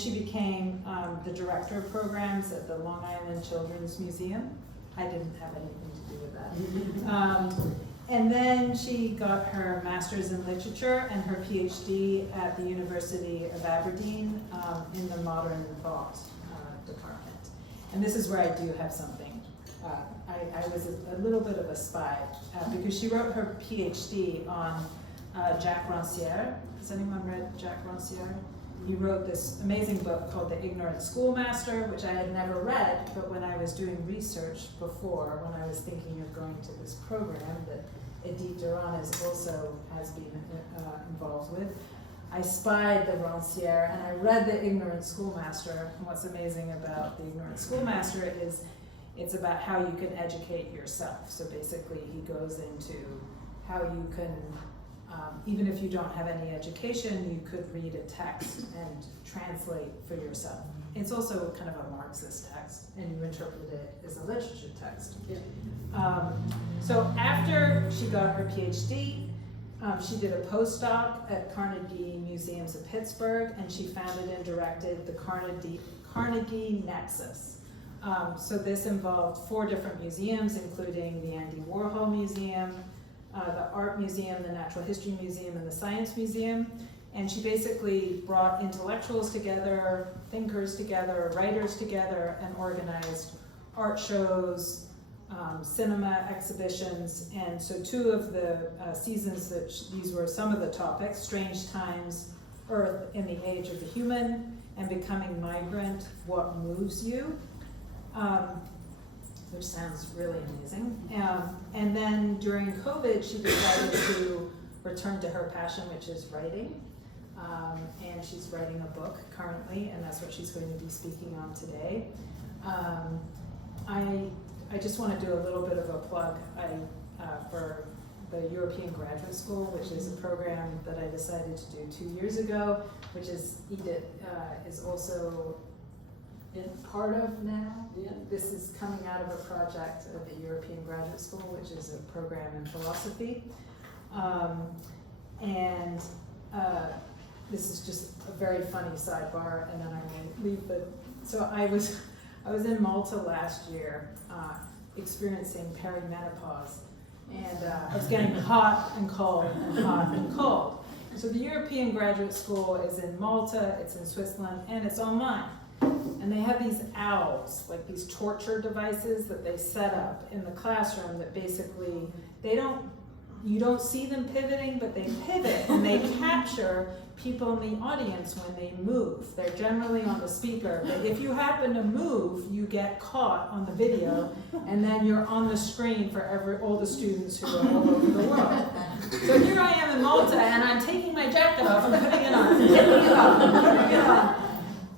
She became the director of programs at the Long Island Children's Museum. I didn't have anything to do with that. And then she got her master's in literature and her PhD at the University of Aberdeen in the modern thought department. And this is where I do have something. I was a little bit of a spy because she wrote her PhD on Jacques Rancière. Has anyone read Jacques Rancière? He wrote this amazing book called The Ignorant Schoolmaster, which I had never read, but when I was doing research before, when I was thinking of going to this program that Edith Duran has been involved with, I spied the Rancière and I read The Ignorant Schoolmaster. And what's amazing about The Ignorant Schoolmaster is it's about how you can educate yourself. So basically he goes into how you can even if you don't have any education, you could read a text and translate for yourself. It's also kind of a Marxist text, and you interpret it as a literature text. Yeah. So after she got her PhD, she did a postdoc at Carnegie Museums of Pittsburgh, and she founded and directed the Carnegie Nexus. So this involved 4 different museums, including the Andy Warhol Museum, the Art Museum, the Natural History Museum, and the Science Museum. And she basically brought intellectuals together, thinkers together, writers together, and organized art shows, cinema exhibitions. And so 2 of the seasons these were some of the topics: Strange Times, Earth in the Age of the Human, and Becoming Migrant, What Moves You? Which sounds really amazing. And then during COVID, she decided to return to her passion, which is writing. And she's writing a book currently, and that's what she's going to be speaking on today. I just want to do a little bit of a plug for the European Graduate School, which is a program that I decided to do 2 years ago, which is Edith is also part of now. Yeah. This is coming out of a project at the European Graduate School, which is a program in philosophy. This is just a very funny sidebar, and then I will leave. But so I was in Malta last year, experiencing perimenopause, and I was getting hot and cold and hot and cold. So the European Graduate School is in Malta, it's in Switzerland, and it's online. And they have these owls, like these torture devices that they set up in the classroom that basically you don't see them pivoting, but they pivot and they capture people in the audience when they move. They're generally on the speaker, but if you happen to move, you get caught on the video, and then you're on the screen for all the students who are all over the world. So here I am in Malta, and I'm taking my jacket off and putting it on, putting it on.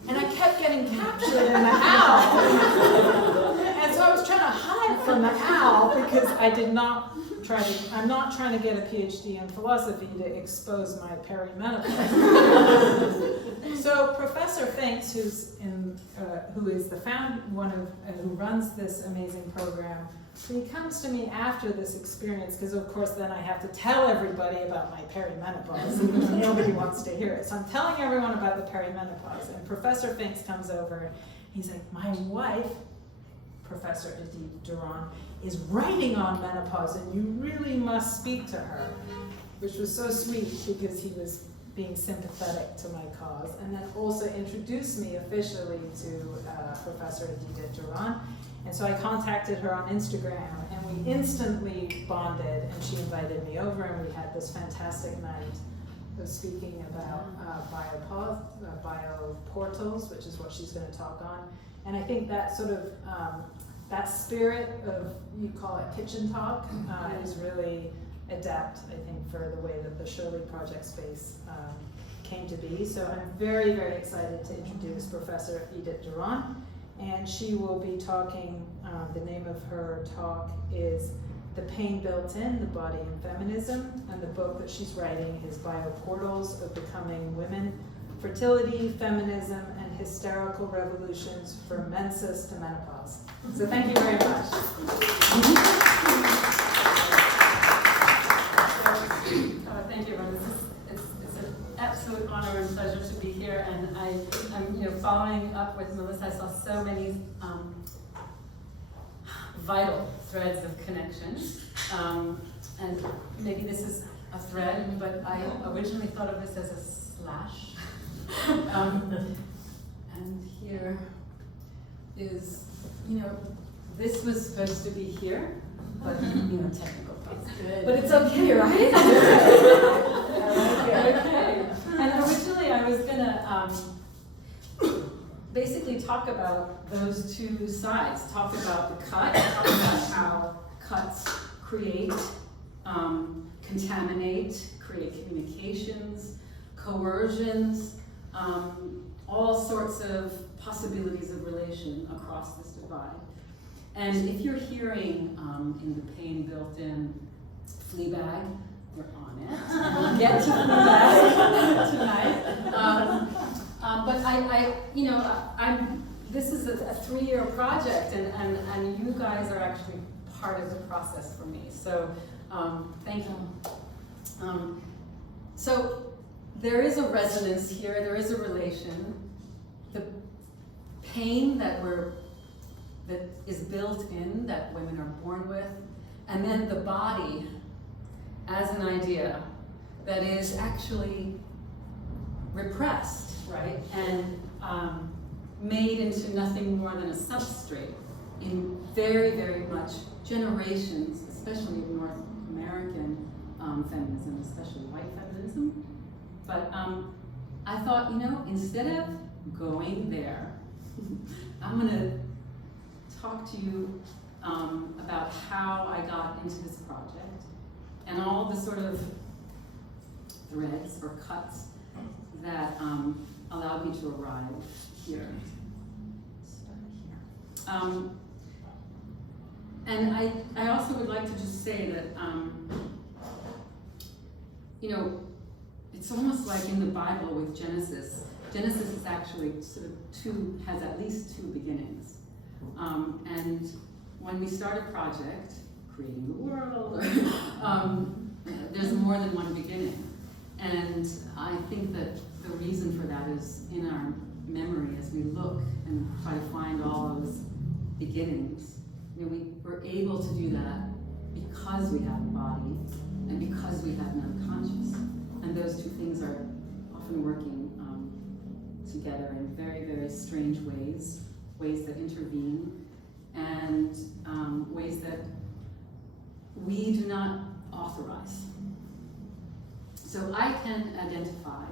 And I kept getting captured in the owl. And so I was trying to hide from the owl because I'm not trying to get a PhD in philosophy to expose my perimenopause. So Professor Finks, who is the who runs this amazing program, he comes to me after this experience, because of course then I have to tell everybody about my perimenopause, and nobody wants to hear it. So I'm telling everyone about the perimenopause, and Professor Finks comes over, and he's like, my wife, Professor Edith Duran, is writing on menopause, and you really must speak to her, which was so sweet because he was being sympathetic to my cause, and then also introduced me officially to Professor Edith Duran. And so I contacted her on Instagram, and we instantly bonded, and she invited me over, and we had this fantastic night of speaking about bioportals, which is what she's going to talk on. And I think that sort of, that spirit of, you call it kitchen talk, is really adept, I think, for the way that the Shirley Project space came to be. So I'm very, very excited to introduce Professor Edith Duran. And she will be talking, the name of her talk is The Pain Built In, The Body and Feminism, and the book that she's writing is Bioportals of Becoming Women, Fertility, Feminism, and Hysterical Revolutions from Menses to Menopause. So thank you very much. Thank you, everyone. It's an absolute honor and pleasure to be here, and I'm following up with Melissa. I saw so many vital threads of connection, and maybe this is a thread, but I originally thought of this as a slash. And here is, this was supposed to be here, but technical things. Good. But it's okay, right? Okay. And originally I was gonna basically talk about those two sides. Talk about the cut, talk about how cuts create, contaminate, create communications, coercions, all sorts of possibilities of relation across this divide. And if you're hearing in the pain built-in Fleabag, we're on it. We'll get to Fleabag tonight. But this is a 3-year project, and you guys are actually part of the process for me. So thank you. So there is a resonance here. There is a relation. The pain that is built in, that women are born with, and then the body as an idea that is actually repressed, right, and made into nothing more than a substrate in very, very much generations, especially in North American feminism, especially white feminism. But I thought, instead of going there, I'm going to talk to you about how I got into this project and all the sort of threads or cuts that allowed me to arrive here. And I also would like to just say that, it's almost like in the Bible with Genesis. Genesis is actually sort of has at least 2 beginnings. And when we start a project, creating the world, there's more than one beginning. And I think that the reason for that is in our memory as we look and try to find all those beginnings. We're able to do that because we have a body and because we have an unconscious. And those 2 things are often working together in very, very strange ways that intervene, and ways that we do not authorize. So I can identify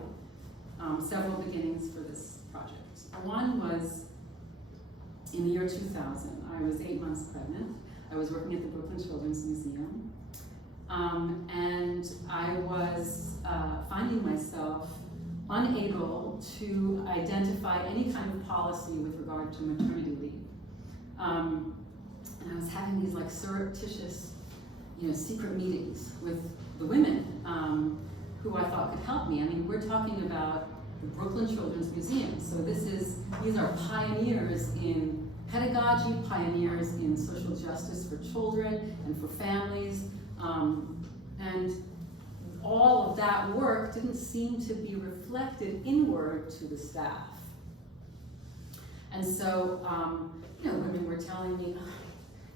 several beginnings for this project. One was in the year 2000. I was 8 months pregnant. I was working at the Brooklyn Children's Museum. And I was finding myself unable to identify any kind of policy with regard to maternity leave. And I was having these surreptitious, secret meetings with the women who I thought could help me. I mean, we're talking about the Brooklyn Children's Museum. So these are pioneers in pedagogy, pioneers in social justice for children and for families. And all of that work didn't seem to be reflected inward to the staff. And so, women were telling me,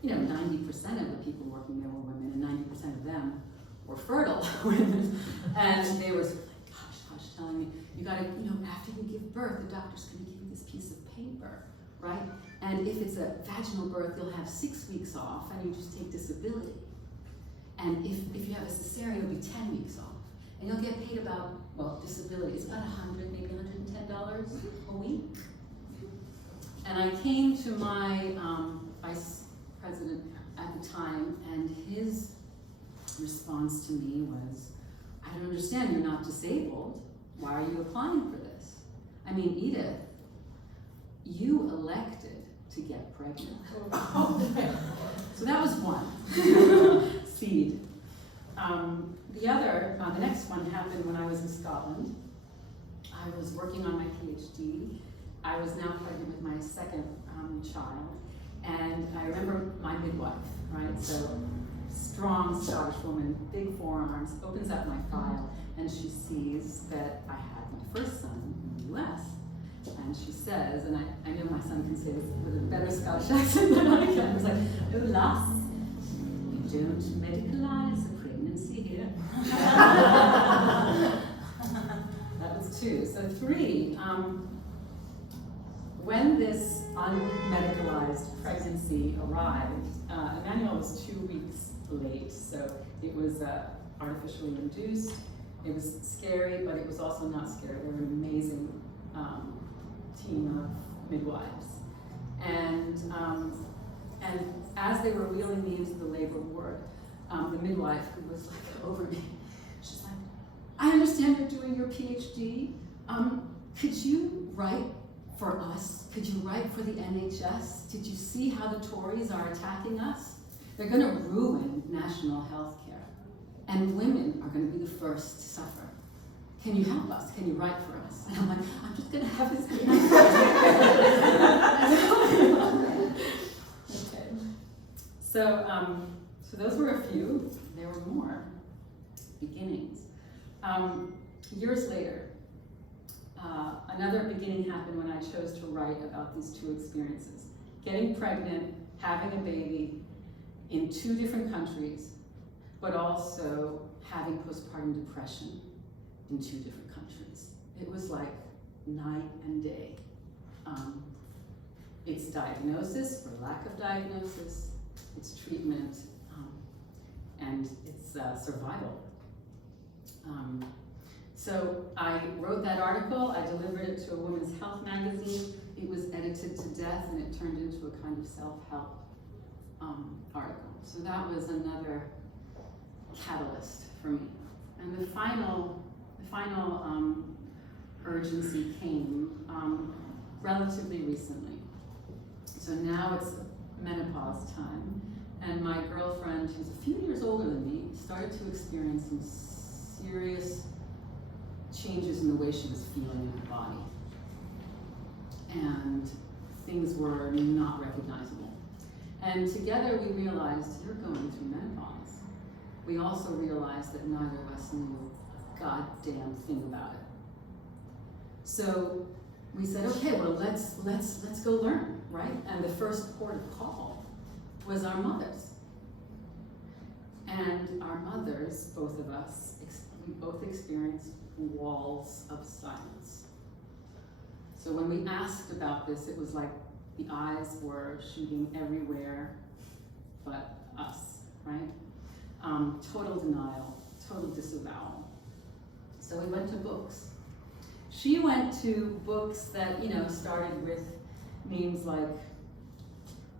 90% of the people working there were women, and 90% of them were fertile women. And they were sort of like, hush, telling me, you gotta, after you give birth, the doctor's gonna give you this piece of paper, right? And if it's a vaginal birth, you'll have 6 weeks off, and you just take disability. And if you have a cesarean, it'll be 10 weeks off. And you'll get paid about, disability, it's about $100, maybe $110 a week. And I came to my vice president at the time, and his response to me was, I don't understand, you're not disabled. Why are you applying for this? I mean, Edith, you elected to get pregnant. So that was one seed. The next one happened when I was in Scotland. I was working on my PhD. I was now pregnant with my second child. And I remember my midwife, right? So strong Scottish woman, big forearms, opens up my file, and she sees that I first son in the US. And she says, and I know my son can say this with a better Scottish accent than I can, it's like, oh lass, you don't medicalize a pregnancy here. That was 2. So 3, when this unmedicalized pregnancy arrived, Emmanuel was 2 weeks late, so it was artificially induced. It was scary, but it was also not scary. They were an amazing team of midwives. And as they were wheeling me into the labor ward, the midwife, who was like over me, she's like, I understand you're doing your PhD. Could you write for us? Could you write for the NHS? Did you see how the Tories are attacking us? They're going to ruin national health care, and women are going to be the first to suffer. Can you help us? Can you write for us? And I'm like, I'm just going to have this baby. Okay. So those were a few. There were more beginnings. Years later, another beginning happened when I chose to write about these 2 experiences. Getting pregnant, having a baby in 2 different countries, but also having postpartum depression in 2 different countries. It was like night and day. It's diagnosis or lack of diagnosis, it's treatment, and it's survival. So I wrote that article, I delivered it to a women's health magazine. It was edited to death and it turned into a kind of self-help article. So that was another catalyst for me. And the final urgency came relatively recently. So now it's menopause time, and my girlfriend, who's a few years older than me, started to experience some serious changes in the way she was feeling in her body. And things were not recognizable. And together we realized, you're going through menopause. We also realized that neither of us knew a goddamn thing about it. So we said, okay, well, let's go learn, right? And the first port of call was our mothers. And our mothers, both of us, we both experienced walls of silence. So when we asked about this, it was like the eyes were shooting everywhere but us, right? Total denial, total disavowal. So we went to books. She went to books that, started with names like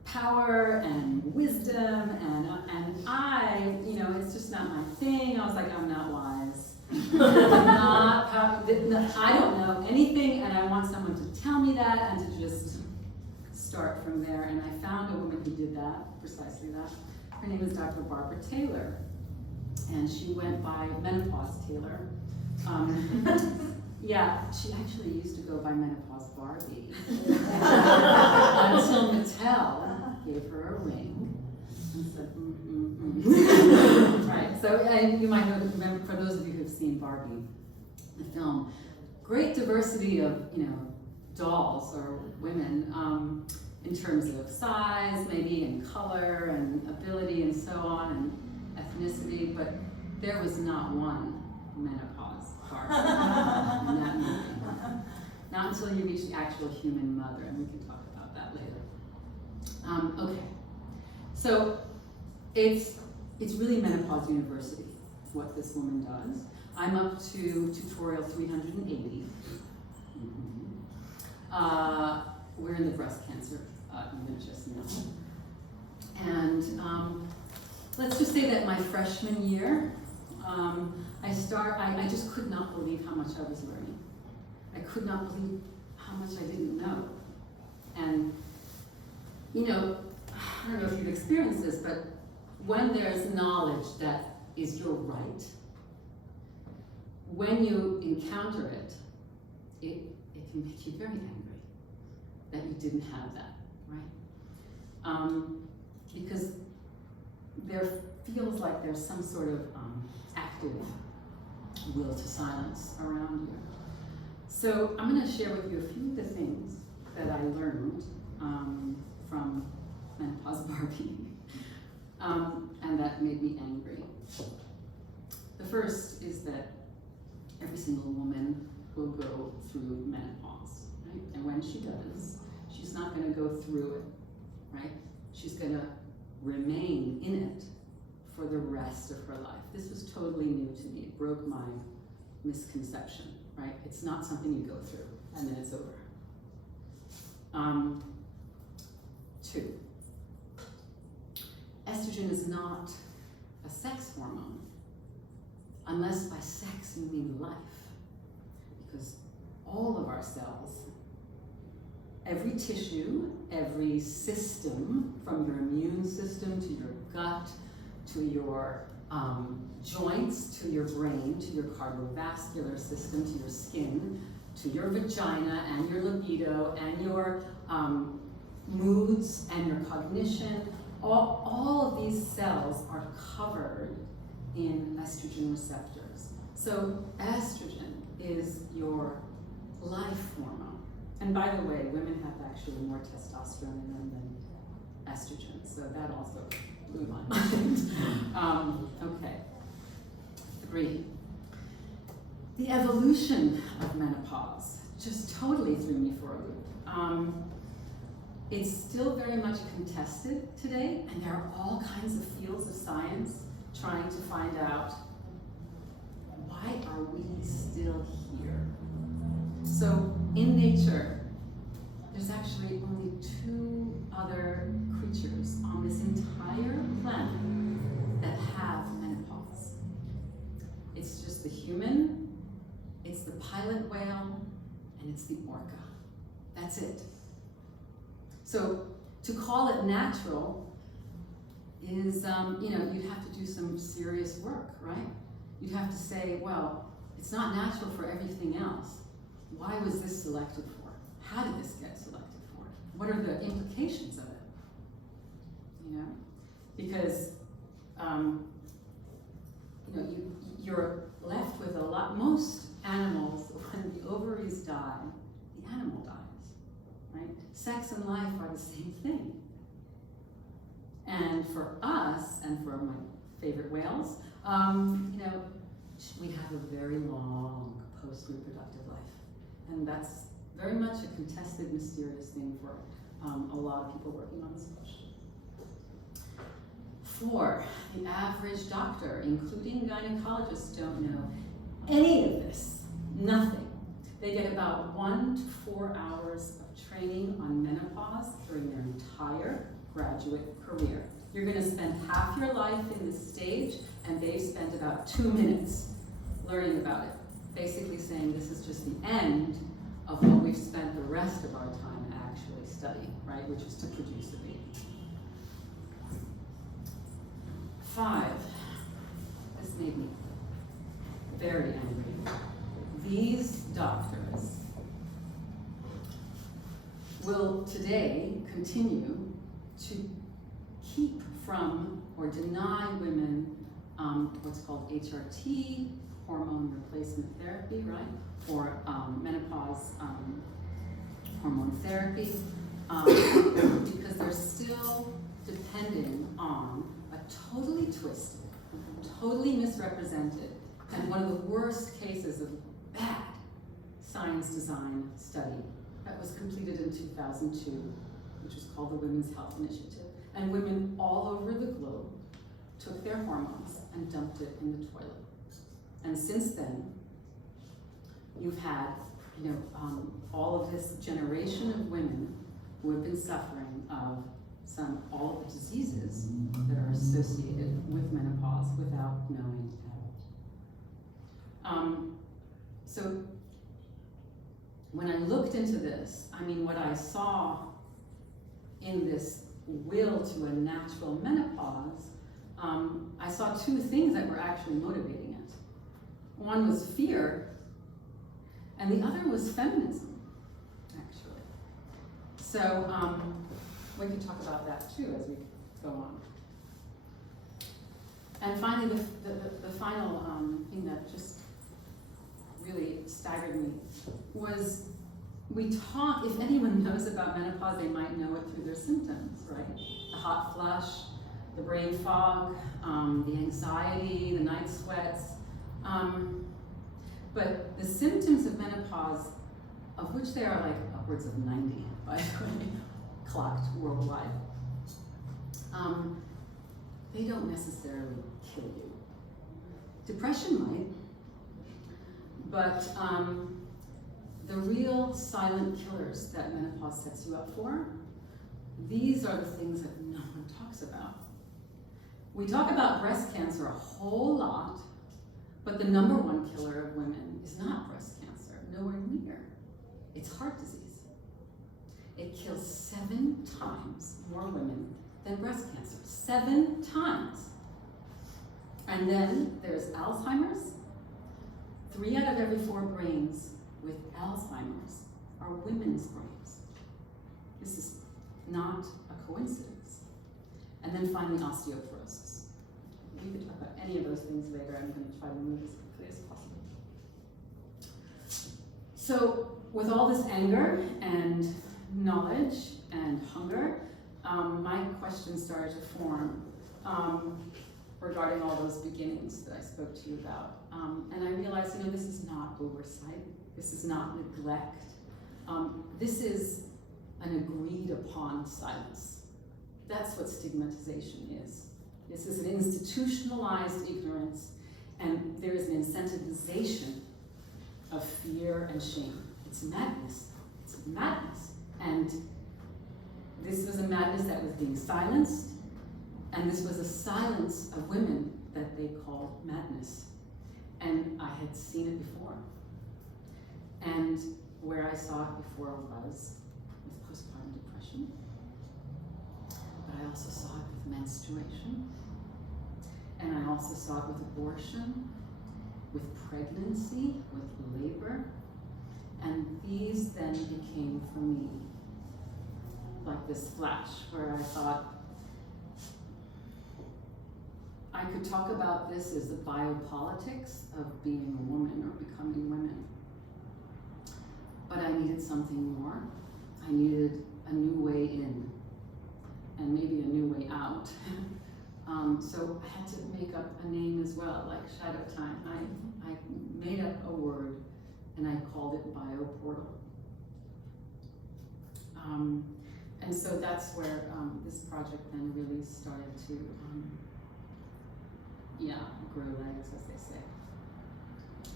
power and wisdom, and I, it's just not my thing. I was like, I'm not wise. I don't know anything, and I want someone to tell me that and to just start from there. And I found a woman who did that, precisely that. Her name is Dr. Barbara Taylor, and she went by Menopause Taylor. Yeah, she actually used to go by Menopause Barbie until Mattel gave her a ring and said, Right, so you might remember, for those of you who've seen Barbie, the film, great diversity of, dolls or women in terms of size, maybe, and color, and ability, and so on, and ethnicity, but there was not one menopause Barbie in that movie. Not until you reach the actual human mother, and we can talk about that later. Okay, so it's really Menopause University, what this woman does. I'm up to tutorial 380. We're in the breast cancer unit just now. And let's just say that my freshman year, I just could not believe how much I was learning. I could not believe how much I didn't know. And, I don't know if you've experienced this, but when there's knowledge that is your right, when you encounter it, it can make you very angry that you didn't have that, right? Because there feels like there's some sort of active will to silence around you. So I'm going to share with you a few of the things that I learned from Menopause Barbie, and that made me angry. The first is that every single woman will go through menopause, right? And when she does, she's not going to go through it, right? She's going to remain in it for the rest of her life. This was totally new to me. It broke my misconception, right? It's not something you go through and then it's over. 2, estrogen is not a sex hormone, unless by sex you mean life, because all of our cells, every tissue, every system, from your immune system to your gut, to your joints, to your brain, to your cardiovascular system, to your skin, to your vagina and your libido and your moods and your cognition, all of these cells are covered in estrogen receptors. So estrogen is your life hormone. And by the way, women have actually more testosterone in them than estrogen, so that also blew my mind. Okay. 3. The evolution of menopause just totally threw me for a loop. It's still very much contested today, and there are all kinds of fields of science trying to find out, why are we still here? So in nature, there's actually only 2 other creatures on this entire planet that have menopause. It's just the human, it's the pilot whale, and it's the orca. That's it. So to call it natural is, you'd have to do some serious work, right? You'd have to say, well, it's not natural for everything else. Why was this selected for? How did this get selected for? What are the implications of it? Because you're left with a lot. Most animals, when the ovaries die, the animal dies, right? Sex and life are the same thing. And for us, and for my favorite whales, we have a very long post-reproductive life. And that's very much a contested, mysterious thing for a lot of people working on this question. 4, the average doctor, including gynecologists, don't know any of this, nothing. They get about 1 to 4 hours of training on menopause during their entire graduate career. You're going to spend half your life in this stage, and they've spent about 2 minutes learning about it, basically saying this is just the end of what we've spent the rest of our time actually studying, right, which is to produce a baby. 5, this made me very angry. These doctors will today continue to keep from or deny women what's called HRT, hormone replacement therapy, right? Or menopause hormone therapy, because they're still depending on a totally twisted, totally misrepresented, and one of the worst cases of bad science design study that was completed in 2002, which was called the Women's Health Initiative. And women all over the globe took their hormones and dumped it in the toilet. And since then, you've had, all of this generation of women who have been suffering of all of the diseases that are associated with menopause without knowing at all. So when I looked into this, what I saw in this will to a natural menopause, I saw 2 things that were actually motivating it. One was fear, and the other was feminism, actually. So we can talk about that too as we go on. And finally, the final thing that just really staggered me was we talk, if anyone knows about menopause, they might know it through their symptoms, right? The hot flush, the brain fog, the anxiety, the night sweats. But the symptoms of menopause, of which there are like upwards of 90, by the way, clocked worldwide, they don't necessarily kill you. Depression might, but the real silent killers that menopause sets you up for, these are the things that no one talks about. We talk about breast cancer a whole lot, but the number one killer of women is not breast cancer, nowhere near. It's heart disease. It kills 7 times more women than breast cancer. 7 times. And then there's Alzheimer's. 3 out of every 4 brains with Alzheimer's are women's brains. This is not a coincidence. And then finally, osteoporosis. We could talk about any of those things later. I'm going to try to move as quickly as possible. So, with all this anger and knowledge and hunger, my questions started to form regarding all those beginnings that I spoke to you about. And I realized, this is not oversight. This is not neglect. This is an agreed upon silence. That's what stigmatization is. This is an institutionalized ignorance, and there is an incentivization of fear and shame. It's madness. It's madness. And this was a madness that was being silenced, and this was a silence of women that they called madness. And I had seen it before. And where I saw it before was with postpartum depression, but I also saw it with menstruation, and I also saw it with abortion, with pregnancy, with labor, and these then became for me like this flash where I thought, I could talk about this as the biopolitics of being a woman or becoming women. But I needed something more. I needed a new way in, and maybe a new way out. So I had to make up a name as well, like Shadow Time. I made up a word, and I called it Bioportal. And so that's where this project then really started to, grow legs, as they say.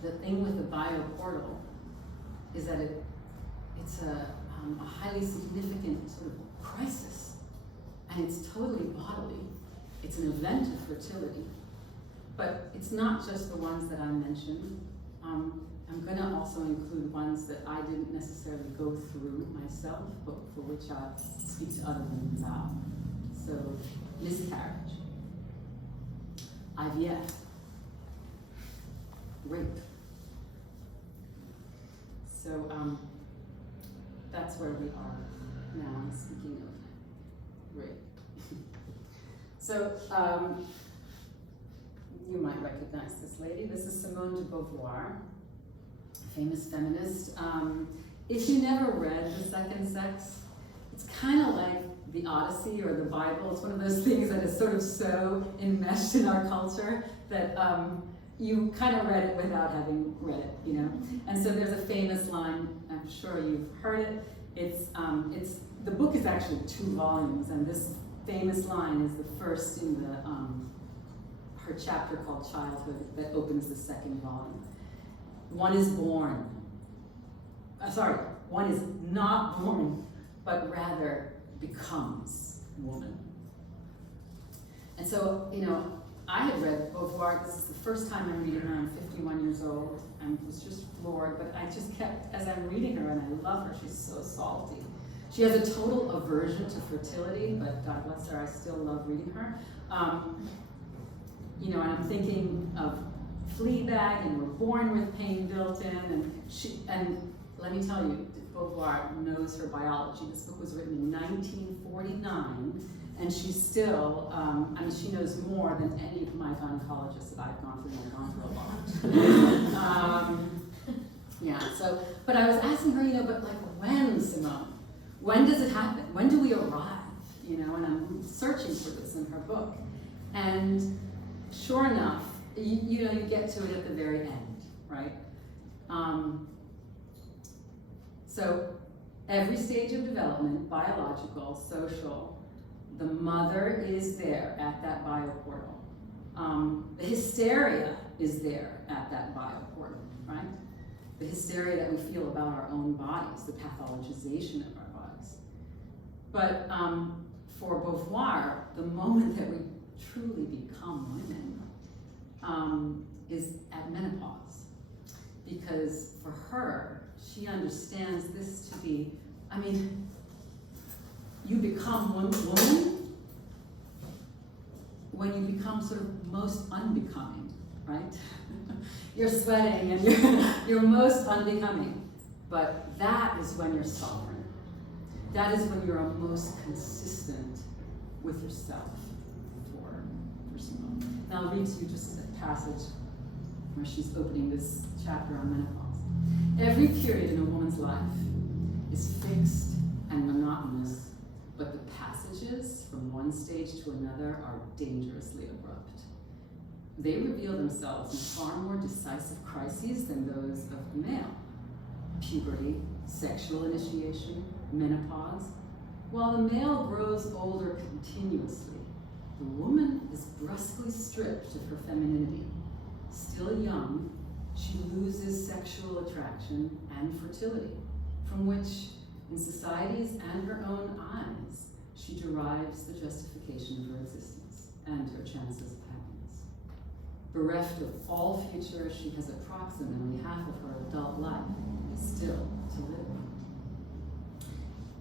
The thing with the Bioportal is that it's a highly significant sort of crisis, and it's totally bodily. It's an event of fertility, but it's not just the ones that I mentioned. I'm going to also include ones that I didn't necessarily go through myself, but for which I speak to other women about. So, miscarriage, IVF, rape. So that's where we are now, speaking of rape. So you might recognize this lady. This is Simone de Beauvoir, famous feminist. If you never read The Second Sex, it's kind of like the Odyssey or the Bible. It's one of those things that is sort of so enmeshed in our culture that you kind of read it without having read it, And so there's a famous line, I'm sure you've heard it. It's the book is actually 2 volumes, and this famous line is the first in the her chapter called Childhood that opens the 2nd volume. One is born. One is not born, but rather becomes woman. And so, I had read Beauvoir. This is the first time I'm reading her. I'm 51 years old. I was just floored, but I just kept, as I'm reading her, and I love her, she's so salty. She has a total aversion to fertility, but God bless her, I still love reading her. And I'm thinking of Fleabag, and we're born with pain built in, and let me tell you, Beauvoir knows her biology. This book was written in 1949, and she's still, she knows more than any of my gynecologists that I've gone through, and I've gone through a lot. Yeah, so, but I was asking her, but like when, Simone? When does it happen? When do we arrive? And I'm searching for this in her book. And sure enough, you get to it at the very end, right? So every stage of development, biological, social, the mother is there at that bioportal. The hysteria is there at that bioportal, right? The hysteria that we feel about our own bodies, the pathologization of our bodies. But for Beauvoir, the moment that we truly become women is at menopause. Because for her, she understands this to be, you become one woman when you become sort of most unbecoming, right? You're sweating and you're most unbecoming. But that is when you're sovereign. That is when you're most consistent with yourself for Simone. Now I'll read to you just a passage where she's opening this chapter on menopause. Every period in a woman's life is fixed and monotonous, but the passages from one stage to another are dangerously abrupt. They reveal themselves in far more decisive crises than those of the male. Puberty, sexual initiation, menopause. While the male grows older continuously, the woman is brusquely stripped of her femininity. Still young, she loses sexual attraction and fertility, from which, in society's and her own eyes, she derives the justification of her existence and her chances of happiness. Bereft of all future, she has approximately half of her adult life still to live.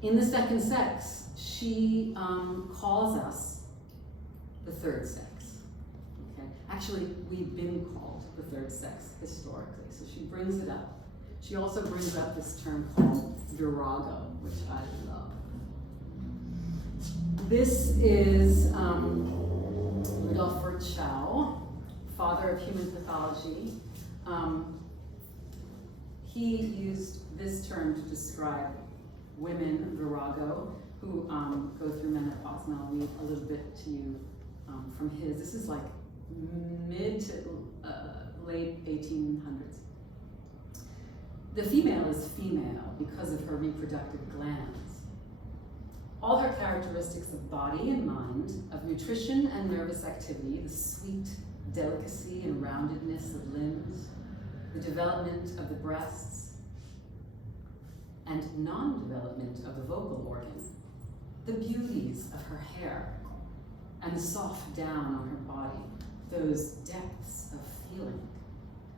In the second sex, she calls us the third sex. Okay? Actually, we've been called the third sex historically, so she brings it up. She also brings up this term called virago, which I love. This is Rudolf Virchow, father of human pathology. He used this term to describe women, virago, who go through menopause. And I'll read a little bit to you from his. This is like mid to late 1800s. The female is female because of her reproductive glands. All her characteristics of body and mind, of nutrition and nervous activity, the sweet delicacy and roundedness of limbs, the development of the breasts, and non-development of the vocal organ, the beauties of her hair, and the soft down on her body, those depths of feeling,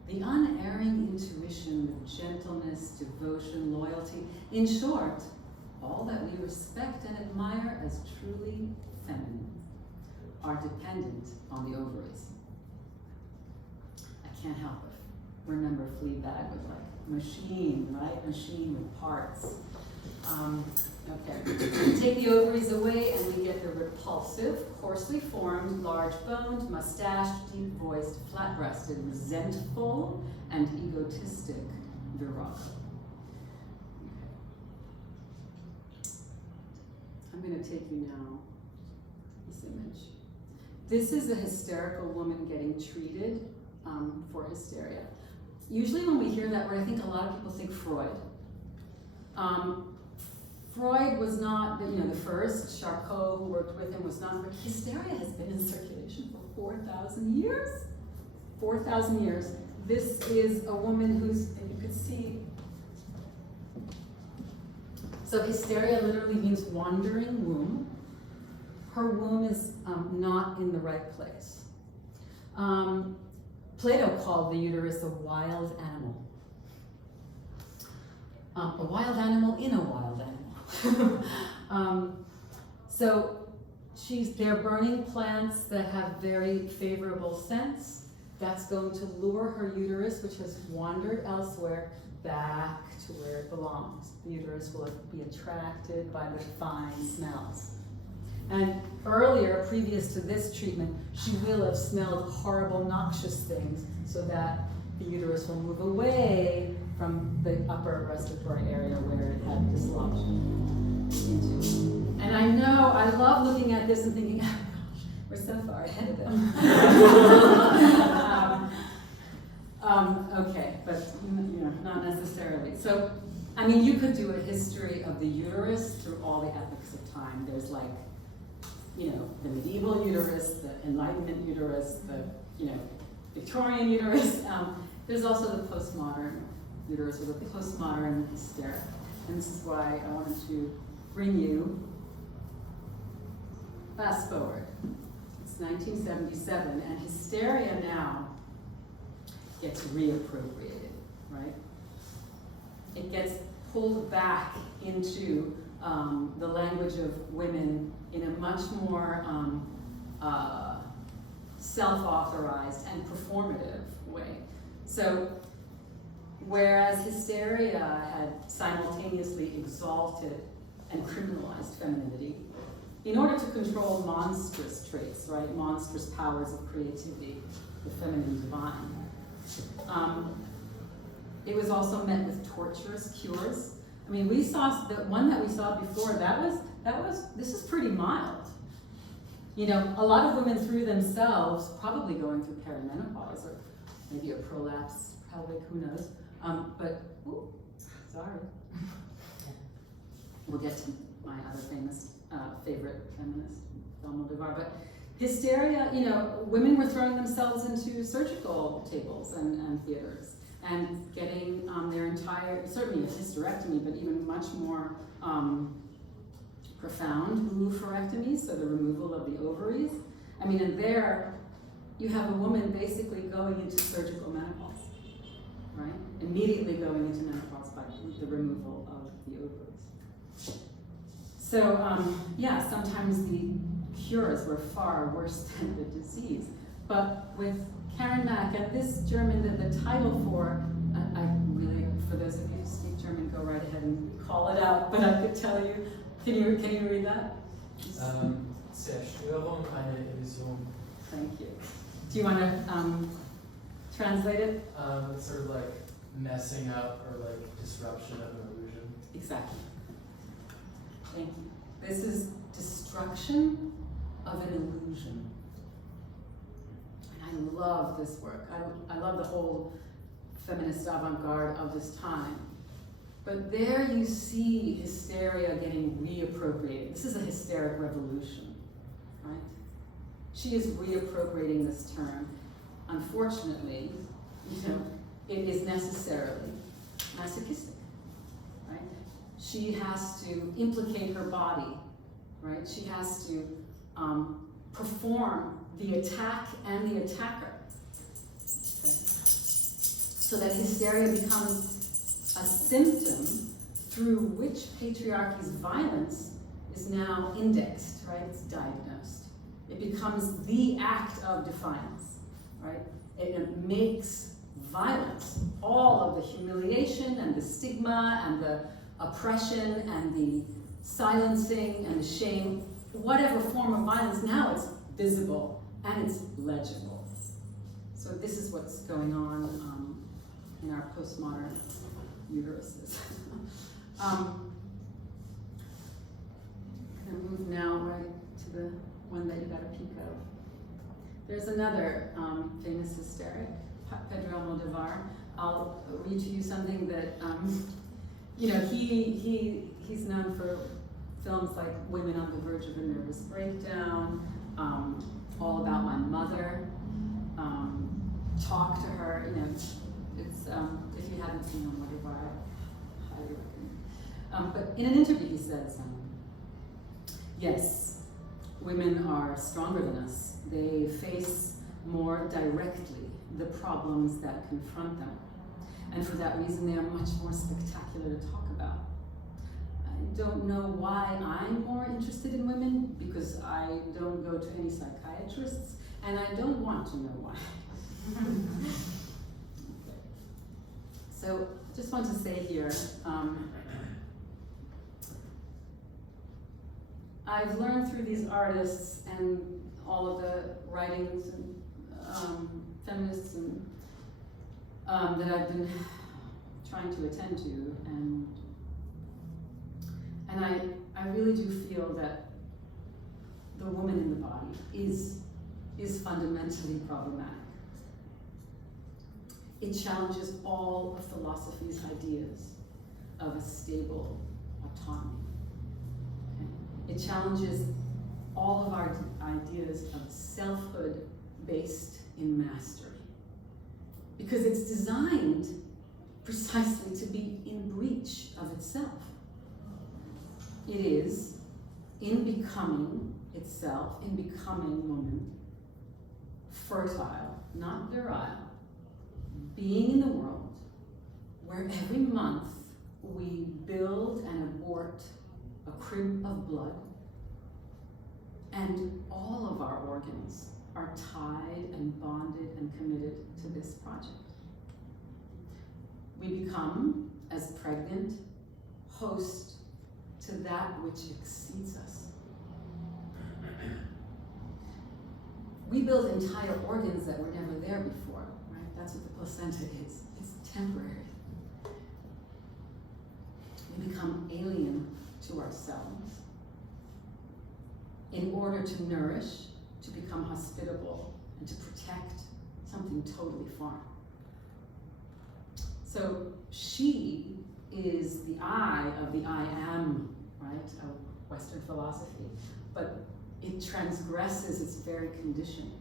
the unerring intuition, the gentleness, devotion, loyalty, in short, all that we respect and admire as truly feminine, are dependent on the ovaries. I can't help but remember Fleabag with like machine, right? Machine with parts. Okay. Take the ovaries away and we get the repulsive, coarsely formed, large-boned, mustached, deep-voiced, flat-breasted, resentful, and egotistic virago. I'm going to take you now, this image. This is a hysterical woman getting treated for hysteria. Usually when we hear that word, I think a lot of people think Freud. Freud was not, the first. Charcot, who worked with him, was not. Hysteria has been in circulation for 4,000 years. 4,000 years. This is a woman who's, and you could see, so hysteria literally means wandering womb. Her womb is not in the right place. Plato called the uterus a wild animal. A wild animal in a wild animal. So they're burning plants that have very favorable scents. That's going to lure her uterus, which has wandered elsewhere, back to where it belongs. The uterus will be attracted by the fine smells. And earlier, previous to this treatment, she will have smelled horrible, noxious things so that the uterus will move away from the upper respiratory area where it had dislodged into. And I know, I love looking at this and thinking, oh gosh, we're so far ahead of them. Okay, but not necessarily. So, I mean, you could do a history of the uterus through all the epochs of time. There's like, the medieval uterus, the Enlightenment uterus, the, Victorian uterus. There's also the postmodern uterus, or the postmodern hysteria. And this is why I wanted to bring you, fast forward. It's 1977, and hysteria now gets reappropriated, right? It gets pulled back into the language of women in a much more self-authorized and performative way. So, whereas hysteria had simultaneously exalted and criminalized femininity, in order to control monstrous traits, right, monstrous powers of creativity, the feminine divine, it was also met with torturous cures. I mean, we saw, the one that we saw before, this is pretty mild. A lot of women through themselves, probably going through perimenopause, or maybe a prolapse, probably, who knows. Sorry. We'll get to my other famous favorite feminist, Almodovar, but hysteria, women were throwing themselves into surgical tables and theaters, and getting their entire, certainly a hysterectomy, but even much more profound oophorectomy, so the removal of the ovaries. I mean, and there you have a woman basically going into surgical menopause, right? Immediately going into menopause by the removal of the ovaries. So, sometimes the cures were far worse than the disease. But with Karen Mack, and this German, the title for, I really, for those of you who speak German, go right ahead and call it out, but I could tell you, can you read that? Zerstörung einer Illusion. Thank you. Do you want to translate it? It's sort of like messing up or like disruption of an illusion. Exactly. Thank you. This is destruction of an illusion. And I love this work. I love the whole feminist avant-garde of this time. But there you see hysteria getting reappropriated. This is a hysteric revolution, right? She is reappropriating this term. Unfortunately, it is necessarily masochistic, right? She has to implicate her body, right? She has to perform the attack and the attacker. Okay? So that hysteria becomes a symptom through which patriarchy's violence is now indexed, right? It's diagnosed. It becomes the act of defiance, right? It makes violence, all of the humiliation and the stigma and the oppression and the silencing and the shame, whatever form of violence, now it's visible and it's legible. So this is what's going on in our postmodern uteruses. I'm going to move now right to the one that you got a peek of. There's another famous hysteric, Pedro Almodovar. I'll read to you something that, he's known for films like Women on the Verge of a Nervous Breakdown, All About My Mother, Talk to Her, it's, if you haven't seen Almodovar, I highly recommend. But in an interview he says, yes, women are stronger than us. They face more directly the problems that confront them. And for that reason, they are much more spectacular to talk about. I don't know why I'm more interested in women, because I don't go to any psychiatrists, and I don't want to know why. Okay. So, just want to say here, I've learned through these artists and all of the writings and feminists and that I've been trying to attend to, and I really do feel that the woman in the body is fundamentally problematic. It challenges all of philosophy's ideas of a stable autonomy. Okay? It challenges all of our ideas of selfhood based in mastery. Because it's designed precisely to be in breach of itself. It is, in becoming itself, in becoming woman, fertile, not virile, being in the world where every month we build and abort a crib of blood, and all of our organs are tied and bonded and committed to this project. We become, as pregnant, host to that which exceeds us. We build entire organs that were never there before, right? That's what the placenta is. It's temporary. We become alien to ourselves in order to nourish, to become hospitable, and to protect something totally foreign. So she is the I of the I am, right, of Western philosophy, but it transgresses its very condition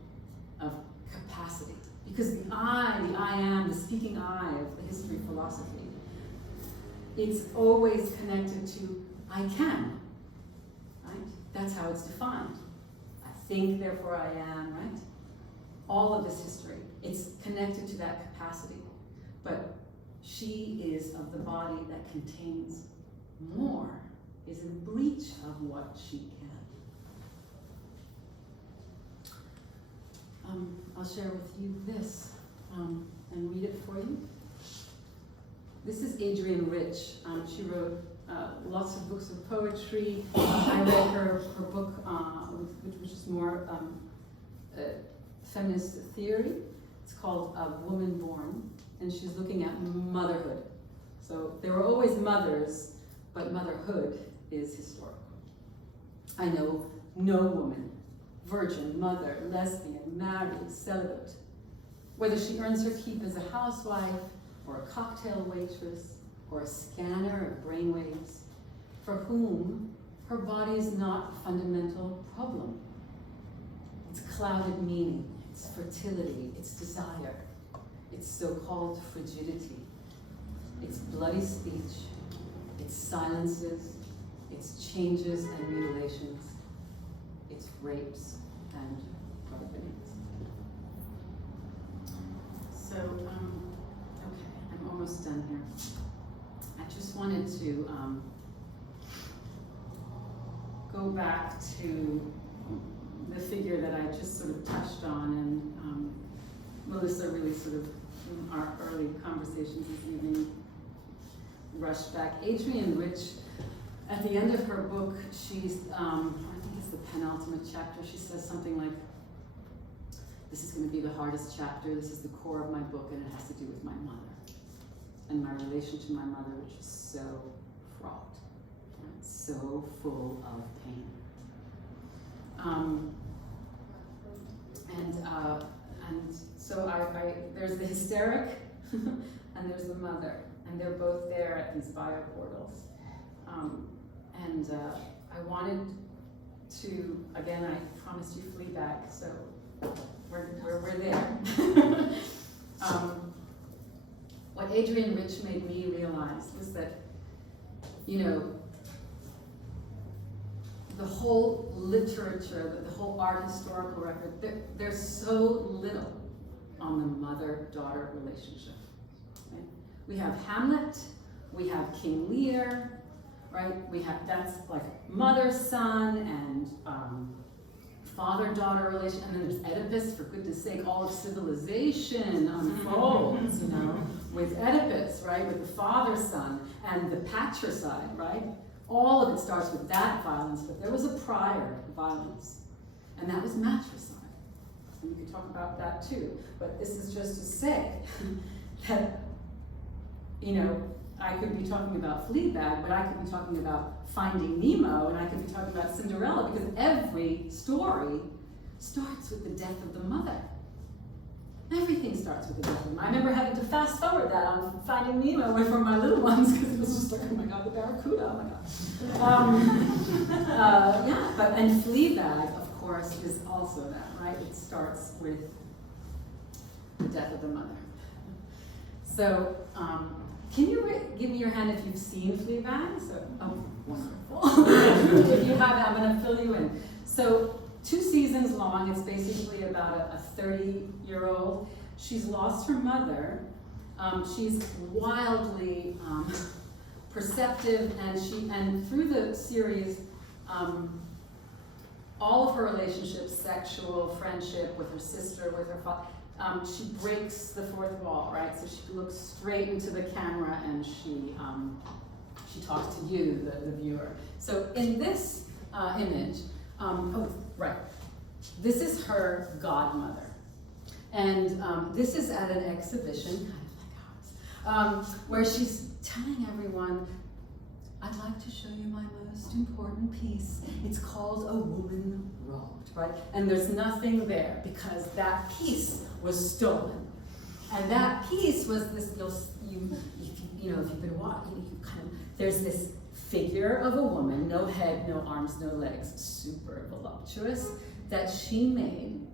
of capacity. Because the I am, the speaking I of the history of philosophy, it's always connected to I can, right? That's how it's defined. I think, therefore I am, right? All of this history, it's connected to that capacity. But she is of the body that contains more, is in breach of what she can. I'll share with you this and read it for you. This is Adrienne Rich. She wrote lots of books of poetry. I read her book, which is more feminist theory. It's called Woman Born, and she's looking at motherhood. So there were always mothers, but motherhood is historical. I know no woman, virgin, mother, lesbian, married, celibate, whether she earns her keep as a housewife, or a cocktail waitress, or a scanner of brainwaves, for whom her body is not a fundamental problem. It's clouded meaning, it's fertility, it's desire, it's so-called frigidity, it's bloody speech, it's silences, it's changes and mutilations, it's rapes and openings. So, okay, I'm almost done here. I just wanted to go back to the figure that I just sort of touched on, and Melissa really sort of, in our early conversations this evening, rushed back. Adrienne Rich, at the end of her book, she's, I think it's the penultimate chapter, she says something like, this is going to be the hardest chapter, this is the core of my book, and it has to do with my mother, and my relation to my mother, which is so fraught, right? So full of pain. And so there's the hysteric, and there's the mother, and they're both there at these bioportals. I wanted to, again, I promised you Fleabag, so we're there. What Adrienne Rich made me realize was that, you know, the whole literature, the whole art historical record, there's so little on the mother-daughter relationship. Right? We have Hamlet, we have King Lear, right? We have, that's like mother-son and father-daughter relation, and then there's Oedipus, for goodness sake, all of civilization unfolds, you know, with Oedipus, right? With the father-son and the patricide, right? All of it starts with that violence, but there was a prior violence, and that was matricide. And we could talk about that too, but this is just to say that I could be talking about Fleabag, but I could be talking about Finding Nemo, and I could be talking about Cinderella, because every story starts with the death of the mother. Everything starts with the death of the mother. I remember having to fast forward that on Finding Nemo for my little ones, because it was just like, oh my god, the barracuda, oh my god. And Fleabag, of course, is also that, right? It starts with the death of the mother. So, can you give me your hand if you've seen Fleabag? So, oh, wonderful. If you haven't, I'm going to fill you in. So, 2 seasons long. It's basically about a 30-year-old. She's lost her mother. She's wildly perceptive, and through the series, all of her relationships, sexual, friendship, with her sister, with her father, she breaks the fourth wall, right? So she looks straight into the camera, and she talks to you, the viewer. So in this image, this is her godmother. And this is at an exhibition, kind of like ours, where she's telling everyone, I'd like to show you my most important piece. It's called A Woman Robbed, right? And there's nothing there, because that piece was stolen. And that piece was this, if you've been walking, there's this figure of a woman, no head, no arms, no legs, super voluptuous, that she made.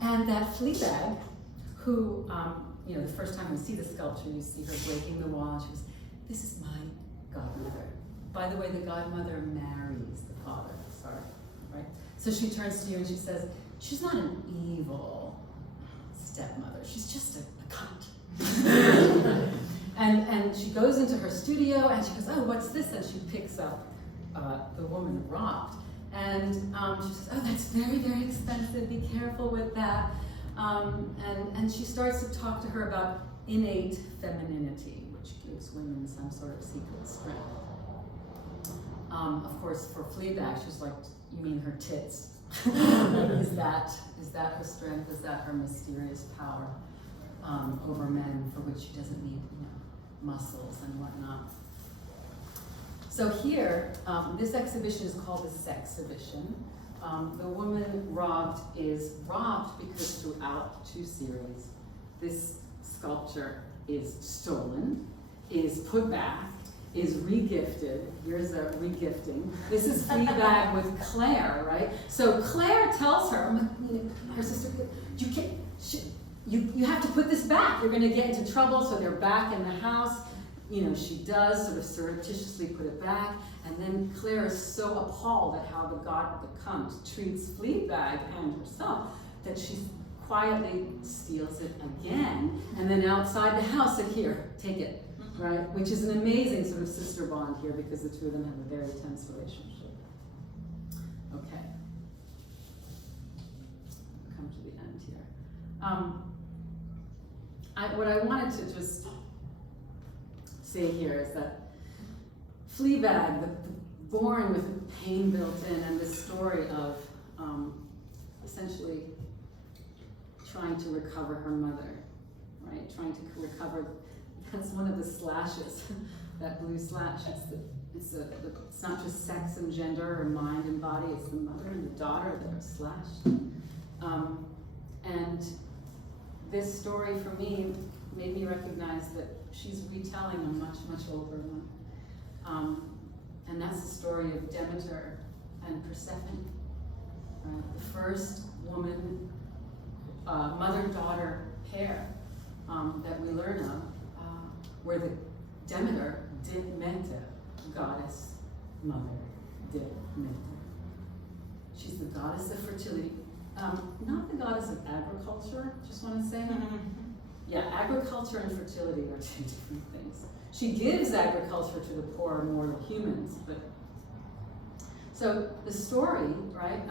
And that Fleabag, who, the first time you see the sculpture, you see her breaking the wall, and she goes, this is my godmother. By the way, the godmother marries the father, right? So she turns to you and she says, she's not an evil stepmother, she's just a cunt. And she goes into her studio and she goes, oh, what's this? And she picks up The Woman Robbed. And she says, oh, that's very, very expensive, be careful with that. And she starts to talk to her about innate femininity, which gives women some sort of secret strength. Of course, for Fleabag, she's like, you mean her tits? Is that her strength? Is that her mysterious power over men, for which she doesn't need, muscles and whatnot? So here, this exhibition is called the Sexhibition. The Woman Robbed is robbed because throughout 2 series, this sculpture is stolen, is put back, is regifted. Here's a regifting. This is Fleabag with Claire, right? So Claire tells her, her sister, you can't, you have to put this back. You're going to get into trouble. So they're back in the house. She does sort of surreptitiously put it back. And then Claire is so appalled at how the cunt treats Fleabag and herself that she quietly steals it again. And then outside the house said, here, take it. Right? Which is an amazing sort of sister bond here, because the 2 of them have a very tense relationship. Okay. We'll come to the end here. What I wanted to just say here is that Fleabag, born with pain built in, and this story of essentially trying to recover her mother, right? Trying to recover. That's one of the slashes, that blue slash. It's not just sex and gender or mind and body, it's the mother and the daughter that are slashed. And this story for me made me recognize that she's retelling a much, much older one. And that's the story of Demeter and Persephone. The first woman, mother-daughter pair that we learn of, where the Demeter did Demeter, goddess, mother, did Demeter. She's the goddess of fertility, not the goddess of agriculture, just want to say. Mm-hmm. Yeah, agriculture and fertility are 2 different things. She gives agriculture to the poor mortal humans, but so the story, right?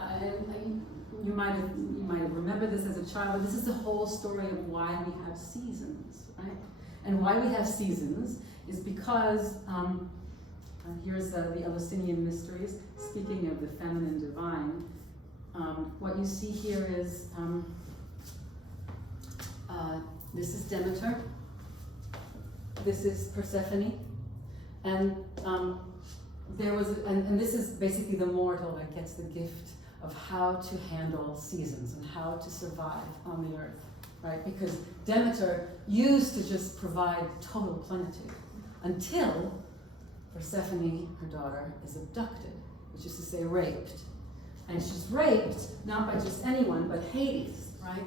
You might have remembered this as a child, but this is the whole story of why we have seasons, right? And why we have seasons is because, here's the Eleusinian Mysteries, speaking of the feminine divine, what you see here is, this is Demeter, This is Persephone, and and this is basically the mortal that gets the gift of how to handle seasons and how to survive on the earth, right? Because Demeter used to just provide total plenitude until Persephone, her daughter, is abducted, which is to say raped. And she's raped not by just anyone, but Hades, right?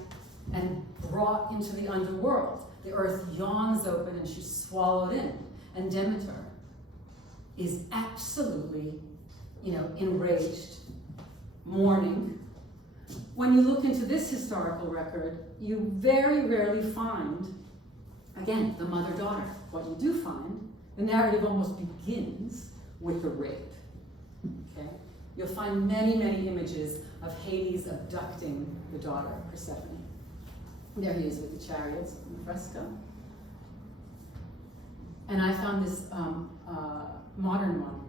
And brought into the underworld. The earth yawns open and she's swallowed in. And Demeter is absolutely, enraged, mourning. When you look into this historical record, you very rarely find, again, the mother-daughter. What you do find, the narrative almost begins with the rape, okay? You'll find many, many images of Hades abducting the daughter, Persephone. There he is with the chariots in the fresco. And I found this modern one,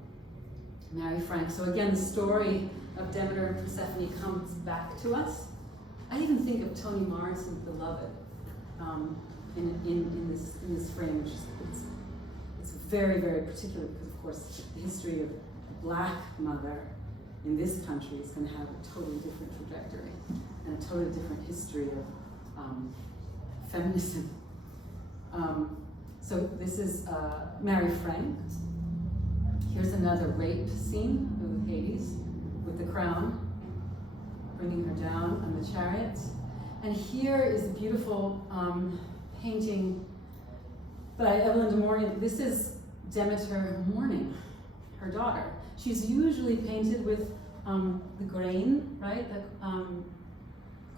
Mary Frank. So again, the story of Demeter and Persephone comes back to us. I even think of Toni Morrison's Beloved in this frame, which is it's very, very particular because, of course, the history of a black mother in this country is going to have a totally different trajectory and a totally different history of feminism. So this is Mary Frank. Here's another rape scene of Hades with the crown, bringing her down on the chariots. And here is a beautiful painting by Evelyn de Maurian. This is Demeter mourning her daughter. She's usually painted with the grain, right?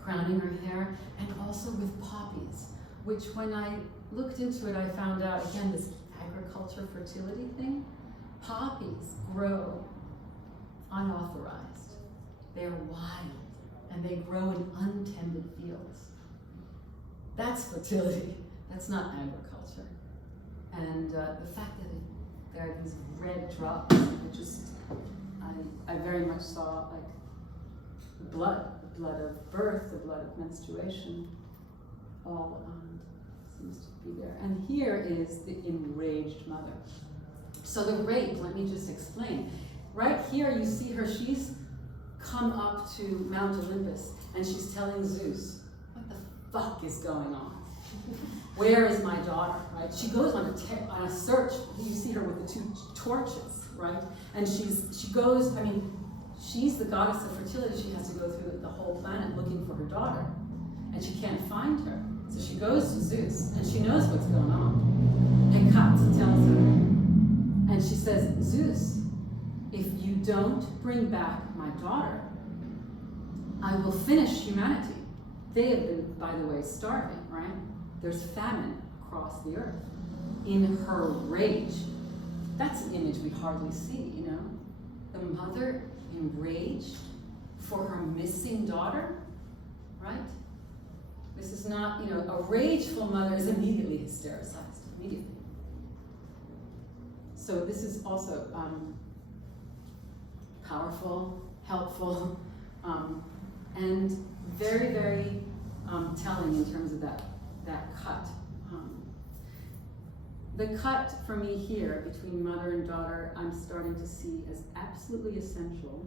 Crowning her hair, and also with poppies, which when I looked into it, I found out, again, this agriculture fertility thing. Poppies grow unauthorized. They're wild, and they grow in untended fields. That's fertility. That's not agriculture. And the fact that there are these red drops, I very much saw like the blood of birth, the blood of menstruation, all seems to be there. And here is the enraged mother. So the rape, let me just explain. Right here you see her, she's come up to Mount Olympus and she's telling Zeus, what the fuck is going on? Where is my daughter, right? She goes on a search. You see her with the two torches, right? And she goes, she's the goddess of fertility. She has to go through the whole planet looking for her daughter. And she can't find her. So she goes to Zeus, and she knows what's going on. Hecate tells her. And she says, Zeus, if you don't bring back my daughter, I will finish humanity. They have been, by the way, starving, right? There's famine across the earth. In her rage, that's an image we hardly see, The mother enraged for her missing daughter, right? This is not, a rageful mother is immediately hystericized, immediately. So this is also powerful, helpful, and very, very telling in terms of that cut. The cut for me here between mother and daughter, I'm starting to see as absolutely essential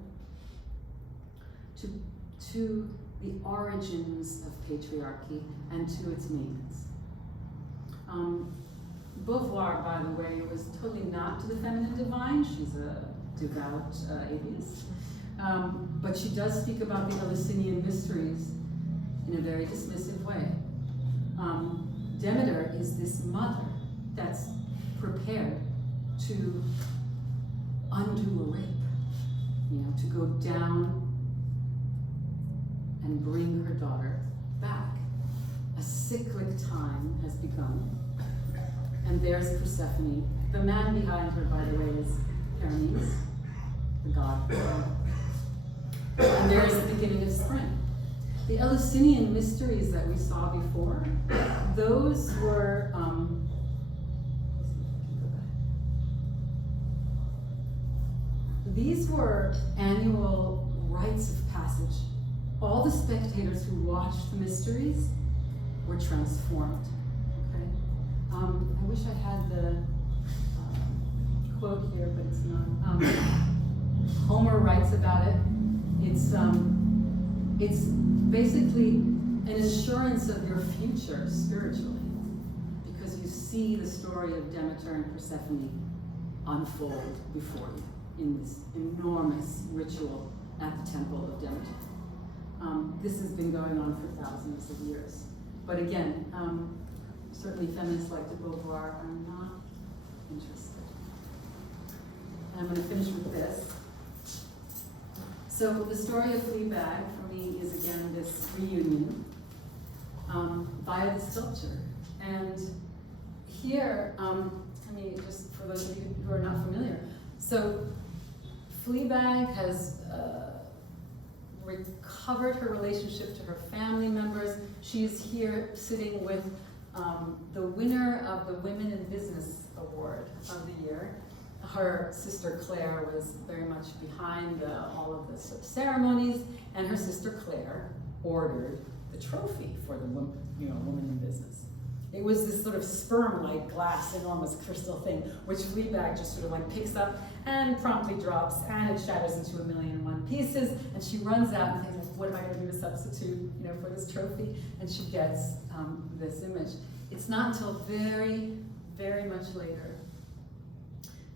to the origins of patriarchy and to its means. Beauvoir, by the way, was totally not to the feminine divine. She's a devout atheist. But she does speak about the Eleusinian mysteries in a very dismissive way. Demeter is this mother that's prepared to undo a rape, to go down and bring her daughter back. A cyclic time has begun. And there's Persephone. The man behind her, by the way, is Hermes, the god. And there's the beginning of spring. The Eleusinian mysteries that we saw before, those were, these were annual rites of passage. All the spectators who watched the mysteries were transformed. Okay? I wish I had the quote here, but it's not. Homer writes about it. It's basically an assurance of your future spiritually, because you see the story of Demeter and Persephone unfold before you in this enormous ritual at the temple of Demeter. This has been going on for thousands of years. But again, certainly feminists like de Beauvoir are not interested. And I'm going to finish with this. So the story of Fleabag for me is again this reunion via the sculpture. And here, just for those of you who are not familiar, so Fleabag has recovered her relationship to her family members. She's here sitting with the winner of the Women in Business Award of the year. Her sister Claire was very much behind all of the ceremonies, and her sister Claire ordered the trophy for the woman in business. It was this sort of sperm-like glass, enormous crystal thing, which Fleabag just sort of like picks up and promptly drops, and it shatters into 1,000,001 pieces. And she runs out and thinks, "What am I going to do to substitute, for this trophy?" And she gets this image. It's not until very, very much later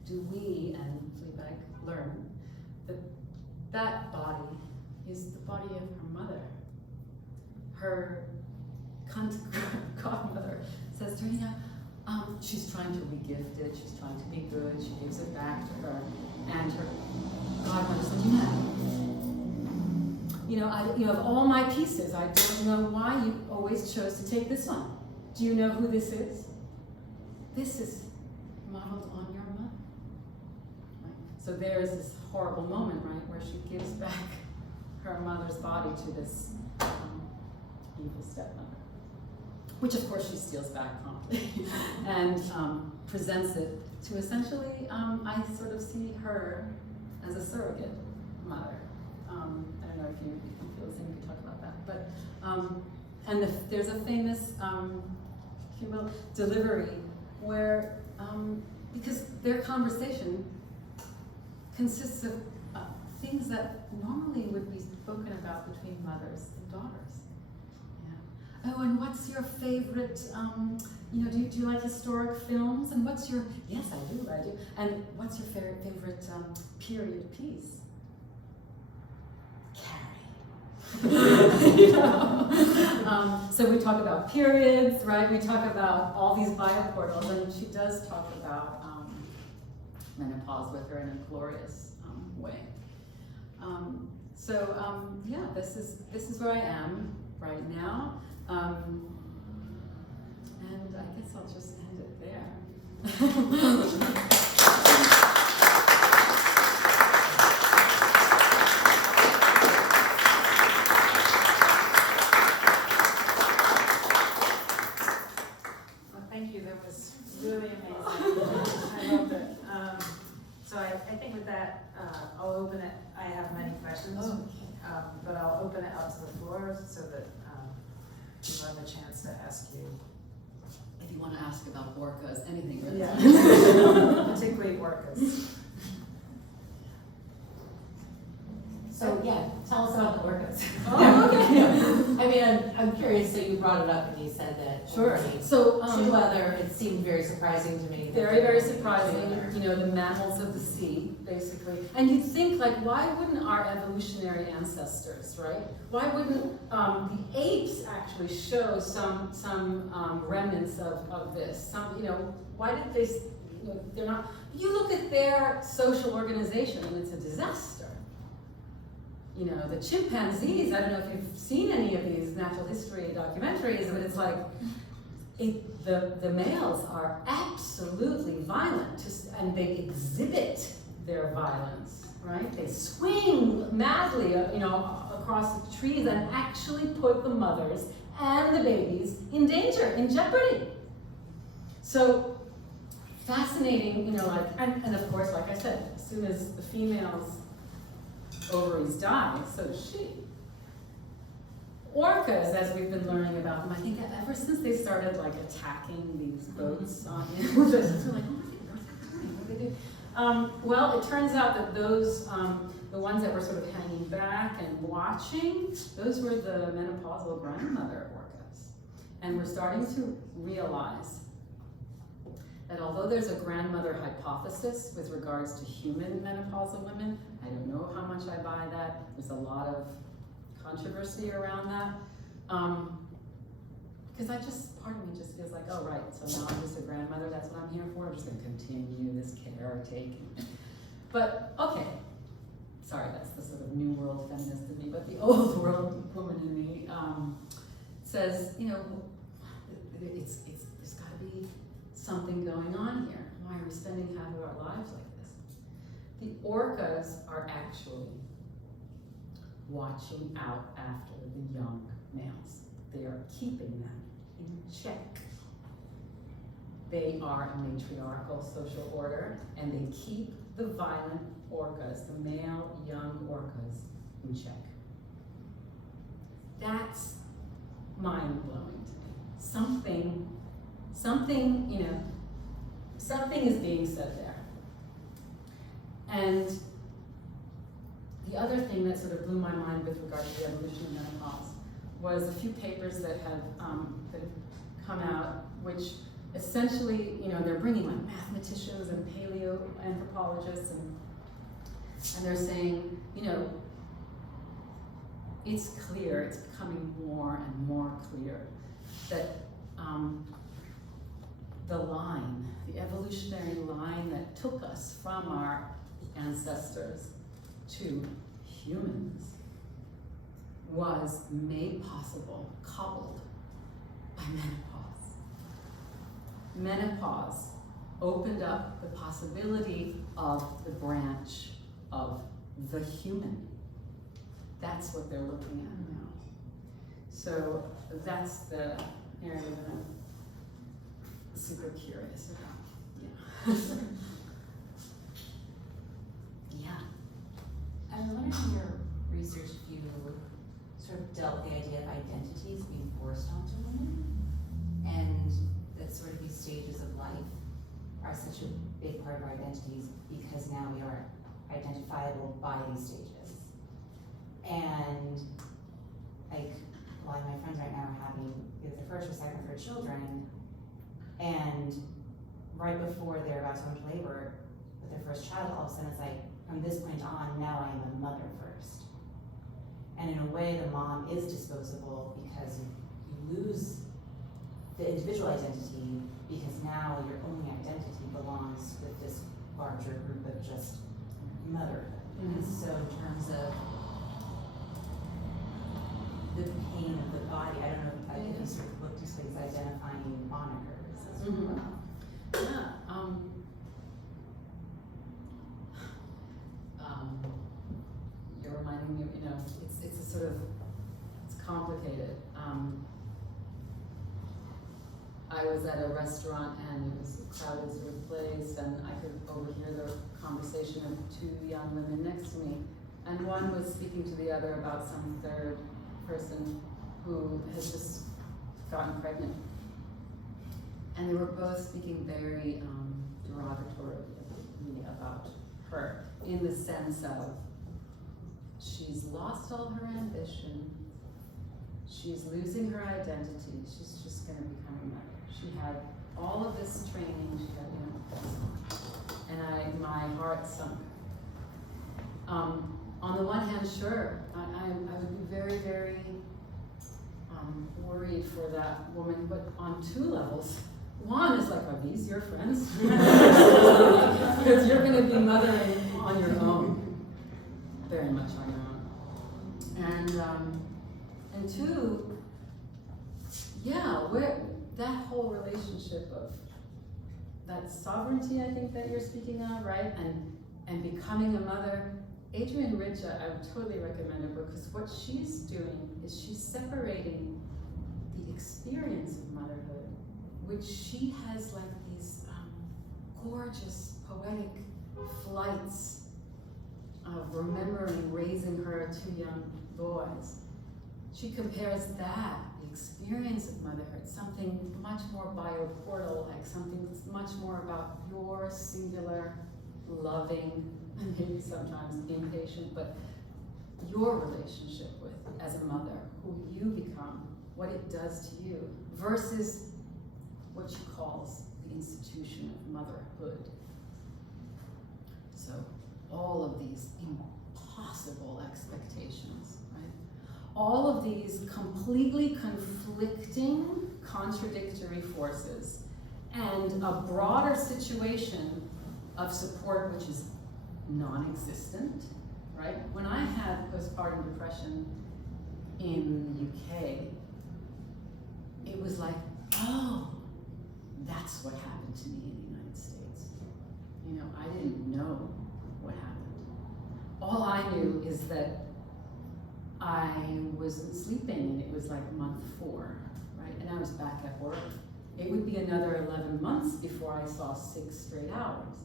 do we and Fleabag learn that that body is the body of her mother. Her godmother says to her, she's trying to re-gift it, she's trying to be good, she gives it back to her, and her godmother said, of all my pieces, I don't know why you always chose to take this one. Do you know who this is? This is modeled on your mother. Right? So there's this horrible moment, right, where she gives back her mother's body to this evil stepmother, which of course she steals back promptly and presents it to essentially, I sort of see her as a surrogate mother. I don't know if you feel the same, we could talk about that, but, and there's a famous, if you will, delivery where, because their conversation consists of things that normally would be spoken about between mothers and daughters. Yeah. Oh, and what's your favorite, do you like historic films? And what's your, yes, I do. And what's your favorite period piece? So we talk about periods, right? We talk about all these bioportals, and she does talk about menopause with her in a glorious way. This is where I am right now, and I guess I'll just end it there. Really amazing. I loved it. So I think with that, I'll open it. I have many questions, but I'll open it out to the floor so that you have a chance to ask you. If you want to ask about orcas, anything really. Yeah. Particularly orcas. So yeah, tell us about the orcas. Oh, okay. I mean, I'm curious. So you brought it up and you said that. Sure. So two other. It seemed very surprising to me. Very, very surprising. The mammals of the sea, basically. And you'd think, like, why wouldn't our evolutionary ancestors, right? Why wouldn't the apes actually show some remnants of this? Why did they? They're not. You look at their social organization, and it's a disaster. The chimpanzees, I don't know if you've seen any of these natural history documentaries, but it's like, the males are absolutely violent, and they exhibit their violence, right? They swing madly, across the trees and actually put the mothers and the babies in danger, in jeopardy. So, fascinating, and of course, like I said, as soon as the female's ovaries die, so does she. orcas, as we've been learning about them, I think ever since they started like attacking these boats on the we're like, oh my God, what do they do? Well, it turns out that those, the ones that were sort of hanging back and watching, those were the menopausal grandmother orcas. And we're starting to realize that although there's a grandmother hypothesis with regards to human menopausal women, I don't know how much I buy that. There's a lot of controversy around that. Because part of me just feels like, oh right, so now I'm just a grandmother, that's what I'm here for, I'm just gonna continue this caretaking. But, okay, sorry, that's the sort of new world feminist in me, but the old world woman in me says, you know, there's gotta be something going on here. Why are we spending half of our lives like this? The orcas are actually watching out after the young males. They are keeping them in check. They are a matriarchal social order, and they keep the violent orcas, the male young orcas, in check. That's mind-blowing to me. Something, you know, something is being said there. And the other thing that sort of blew my mind with regard to the evolution of menopause was a few papers that have come out, which essentially, you know, they're bringing like mathematicians and paleoanthropologists, and they're saying, you know, it's clear, it's becoming more and more clear that the evolutionary line that took us from our ancestors to humans was made possible, cobbled by menopause. Menopause opened up the possibility of the branch of the human. That's what they're looking at now. So that's the area that I'm super curious about. Yeah. Yeah. I was wondering in your research if you sort of dealt with the idea of identities being forced onto women, and that sort of these stages of life are such a big part of our identities because now we are identifiable by these stages. And like, a lot of my friends right now are having either their first or second or third children, and right before they're about to go into labor with their first child, all of a sudden it's like, from this point on, now I am a mother first. And in a way, the mom is disposable because you lose the individual identity because now your only identity belongs with this larger group of just motherhood. And so in terms of the pain of the body, I don't know if you sort of looked at these identifying monikers as well. Yeah. You're reminding me, you know, it's a sort of, it's complicated. I was at a restaurant and it was a crowded sort of place, and I could overhear the conversation of two young women next to me, and one was speaking to the other about some third person who has just gotten pregnant. And they were both speaking very derogatorily about her, in the sense of she's lost all her ambition, she's losing her identity, she's just going to become a mother. She had all of this training, she had, you know, and my heart sunk. On the one hand, sure, I would be very, very worried for that woman, but on two levels. One is like, are these your friends? Because you're going to be mothering on your own, very much on your own. And two, yeah, that whole relationship of that sovereignty, I think that you're speaking of, right? And becoming a mother. Adrienne Richa, I would totally recommend her book, because what she's doing is she's separating the experience of motherhood, which she has like these gorgeous poetic flights of remembering raising her two young boys. she compares that, the experience of motherhood, something much more bioportal, like something that's much more about your singular, loving, maybe sometimes impatient, but your relationship with, as a mother, who you become, what it does to you, versus what she calls the institution of motherhood. So all of these impossible expectations, right? All of these completely conflicting, contradictory forces, and a broader situation of support which is non-existent, right? When I had postpartum depression in the UK, it was like, oh, that's what happened to me in the United States. You know, I didn't know what happened. All I knew is that I wasn't sleeping, and it was like month 4, right? And I was back at work. It would be another 11 months before I saw 6 straight hours.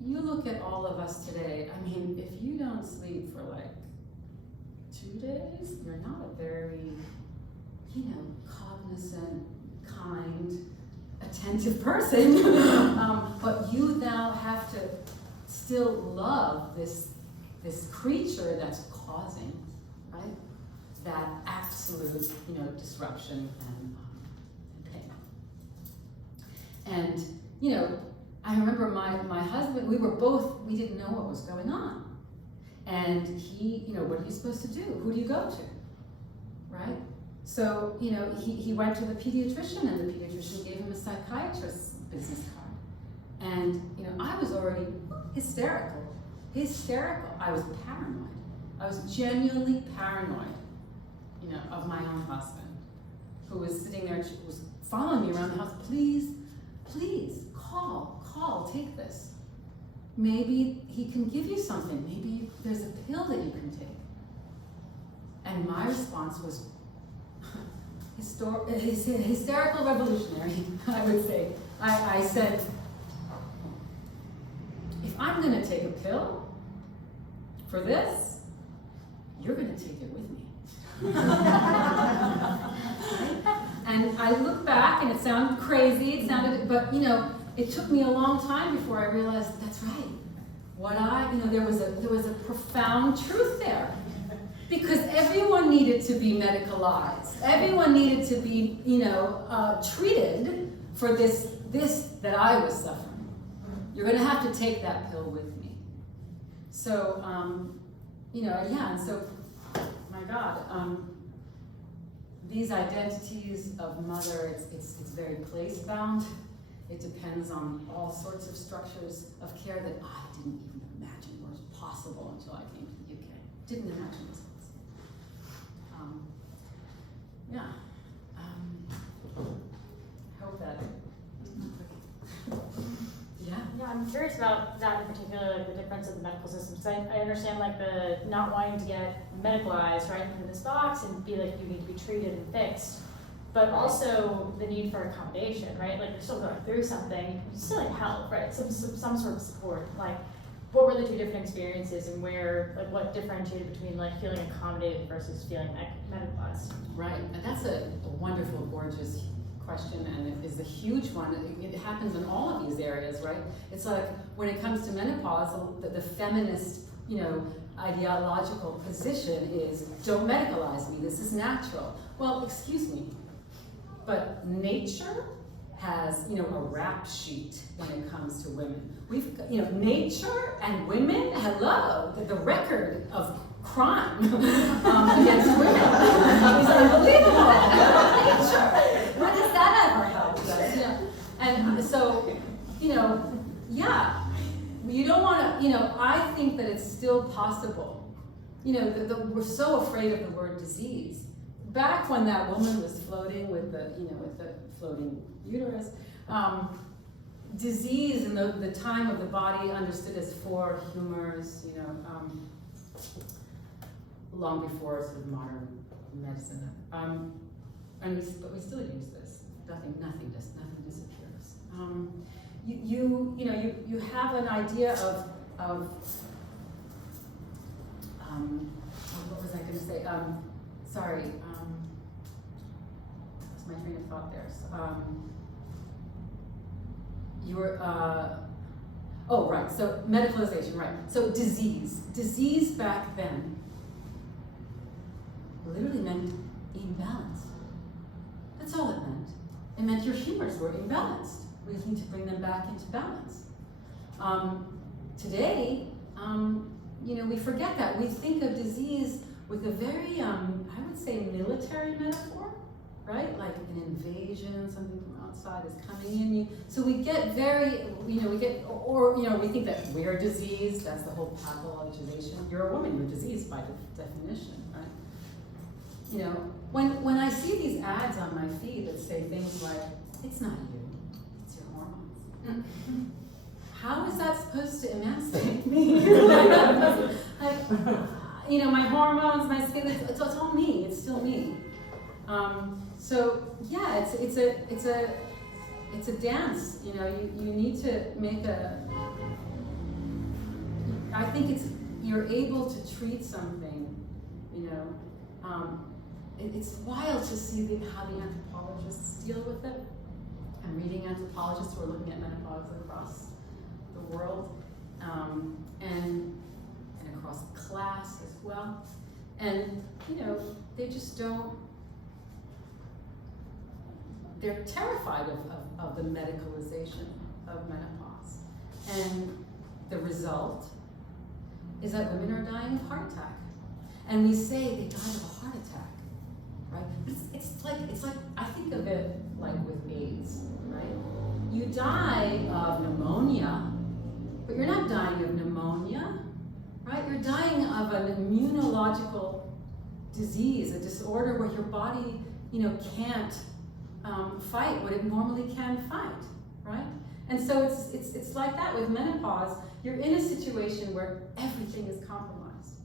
You look at all of us today, I mean, if you don't sleep for like 2 days, you're not a very, you know, cognizant, kind, attentive person. But you now have to still love this creature that's causing, right, that absolute, you know, disruption and pain. And, you know, I remember my husband, we didn't know what was going on. And he, you know, what are you supposed to do? Who do you go to, right? So, you know, he went to the pediatrician, and the pediatrician gave him a psychiatrist's business card. And, you know, I was already hysterical. I was paranoid. I was genuinely paranoid, you know, of my own husband, who was sitting there, was following me around the house. Please, call, take this. Maybe he can give you something. Maybe there's a pill that you can take. And my response was hysterical revolutionary, I would say. I said, if I'm gonna take a pill for this, you're gonna take it with me. And I look back, and it sounded crazy, but you know, it took me a long time before I realized that's right. There was a profound truth there. Because everyone needed to be medicalized. Everyone needed to be, you know, treated for this that I was suffering. You're gonna have to take that pill with me. So, you know, yeah, and so, my God, these identities of mother, it's very place-bound. It depends on all sorts of structures of care that I didn't even imagine was possible until I came to the UK. Didn't imagine this. Yeah. Hope that. Yeah. Yeah, I'm curious about that in particular, like the difference of the medical system. Because I understand like the not wanting to get medicalized, right, into this box and be like you need to be treated and fixed, but also the need for accommodation, right? Like you're still going through something, you still need help, right? Some sort of support. Like, what were the 2 different experiences, and where, like, what differentiated between like feeling accommodated versus feeling medicalized? Right, and that's a wonderful, gorgeous question, and it is a huge one. It happens in all of these areas, right? It's like when it comes to menopause, the feminist, you know, ideological position is don't medicalize me. This is natural. Well, excuse me, but nature has, you know, a rap sheet when it comes to women. We've, you know, nature and women, hello, the record of crime against women is unbelievable. Nature, when has that ever helped us? You know? And so, you know, yeah, you don't want to, you know, I think that it's still possible. You know, we're so afraid of the word disease. Back when that woman was floating with the, you know, with the floating uterus, disease in the time of the body understood as 4 humors, you know, long before sort of modern medicine. But we still use this. Nothing disappears. You have an idea of what was I going to say? sorry, that's my train of thought there. So, oh, right, so medicalization, right. So disease back then literally meant imbalance. That's all it meant. It meant your humors were imbalanced. We need to bring them back into balance. Today, we forget that. We think of disease with a very, I would say, military metaphor, right? Like an invasion, something from outside is coming in. So we get very, we think that we're diseased. That's the whole pathologization. You're a woman, you're diseased by definition, right? When I see these ads on my feed that say things like, it's not you, it's your hormones. How is that supposed to emancipate me? My hormones, my skin, it's all me, it's still me. So yeah, it's a dance. You need to make I think you're able to treat something, it's wild to see how the anthropologists deal with it. I'm reading anthropologists who are looking at menopause across the world, and across class as well. And, they just don't, they're terrified of the medicalization of menopause. And the result is that women are dying of heart attack. And we say they died of a heart attack, right? But it's like, I think of it like with AIDS, right? You die of pneumonia, but you're not dying of pneumonia, right? You're dying of an immunological disease, a disorder where your body, can't fight what it normally can fight, right? And so it's like that with menopause. You're in a situation where everything is compromised,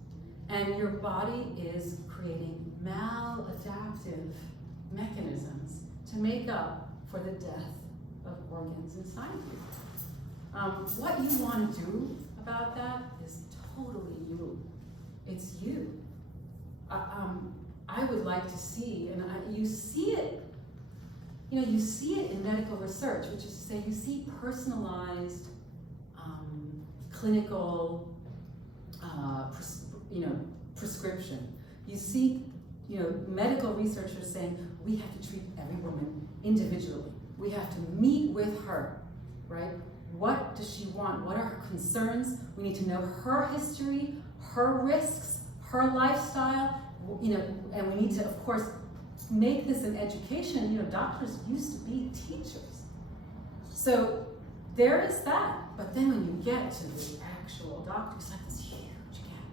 and your body is creating maladaptive mechanisms to make up for the death of organs inside you. What you want to do about that is totally you. It's you. I would like to see, and you see it, you see it in medical research, which is to say you see personalized clinical prescription. You see, medical researchers saying we have to treat every woman individually. We have to meet with her, right? What does she want? What are her concerns? We need to know her history, her risks, her lifestyle, and we need to, of course, make this an education. Doctors used to be teachers. So there is that. But then when you get to the actual doctor, it's like this huge gap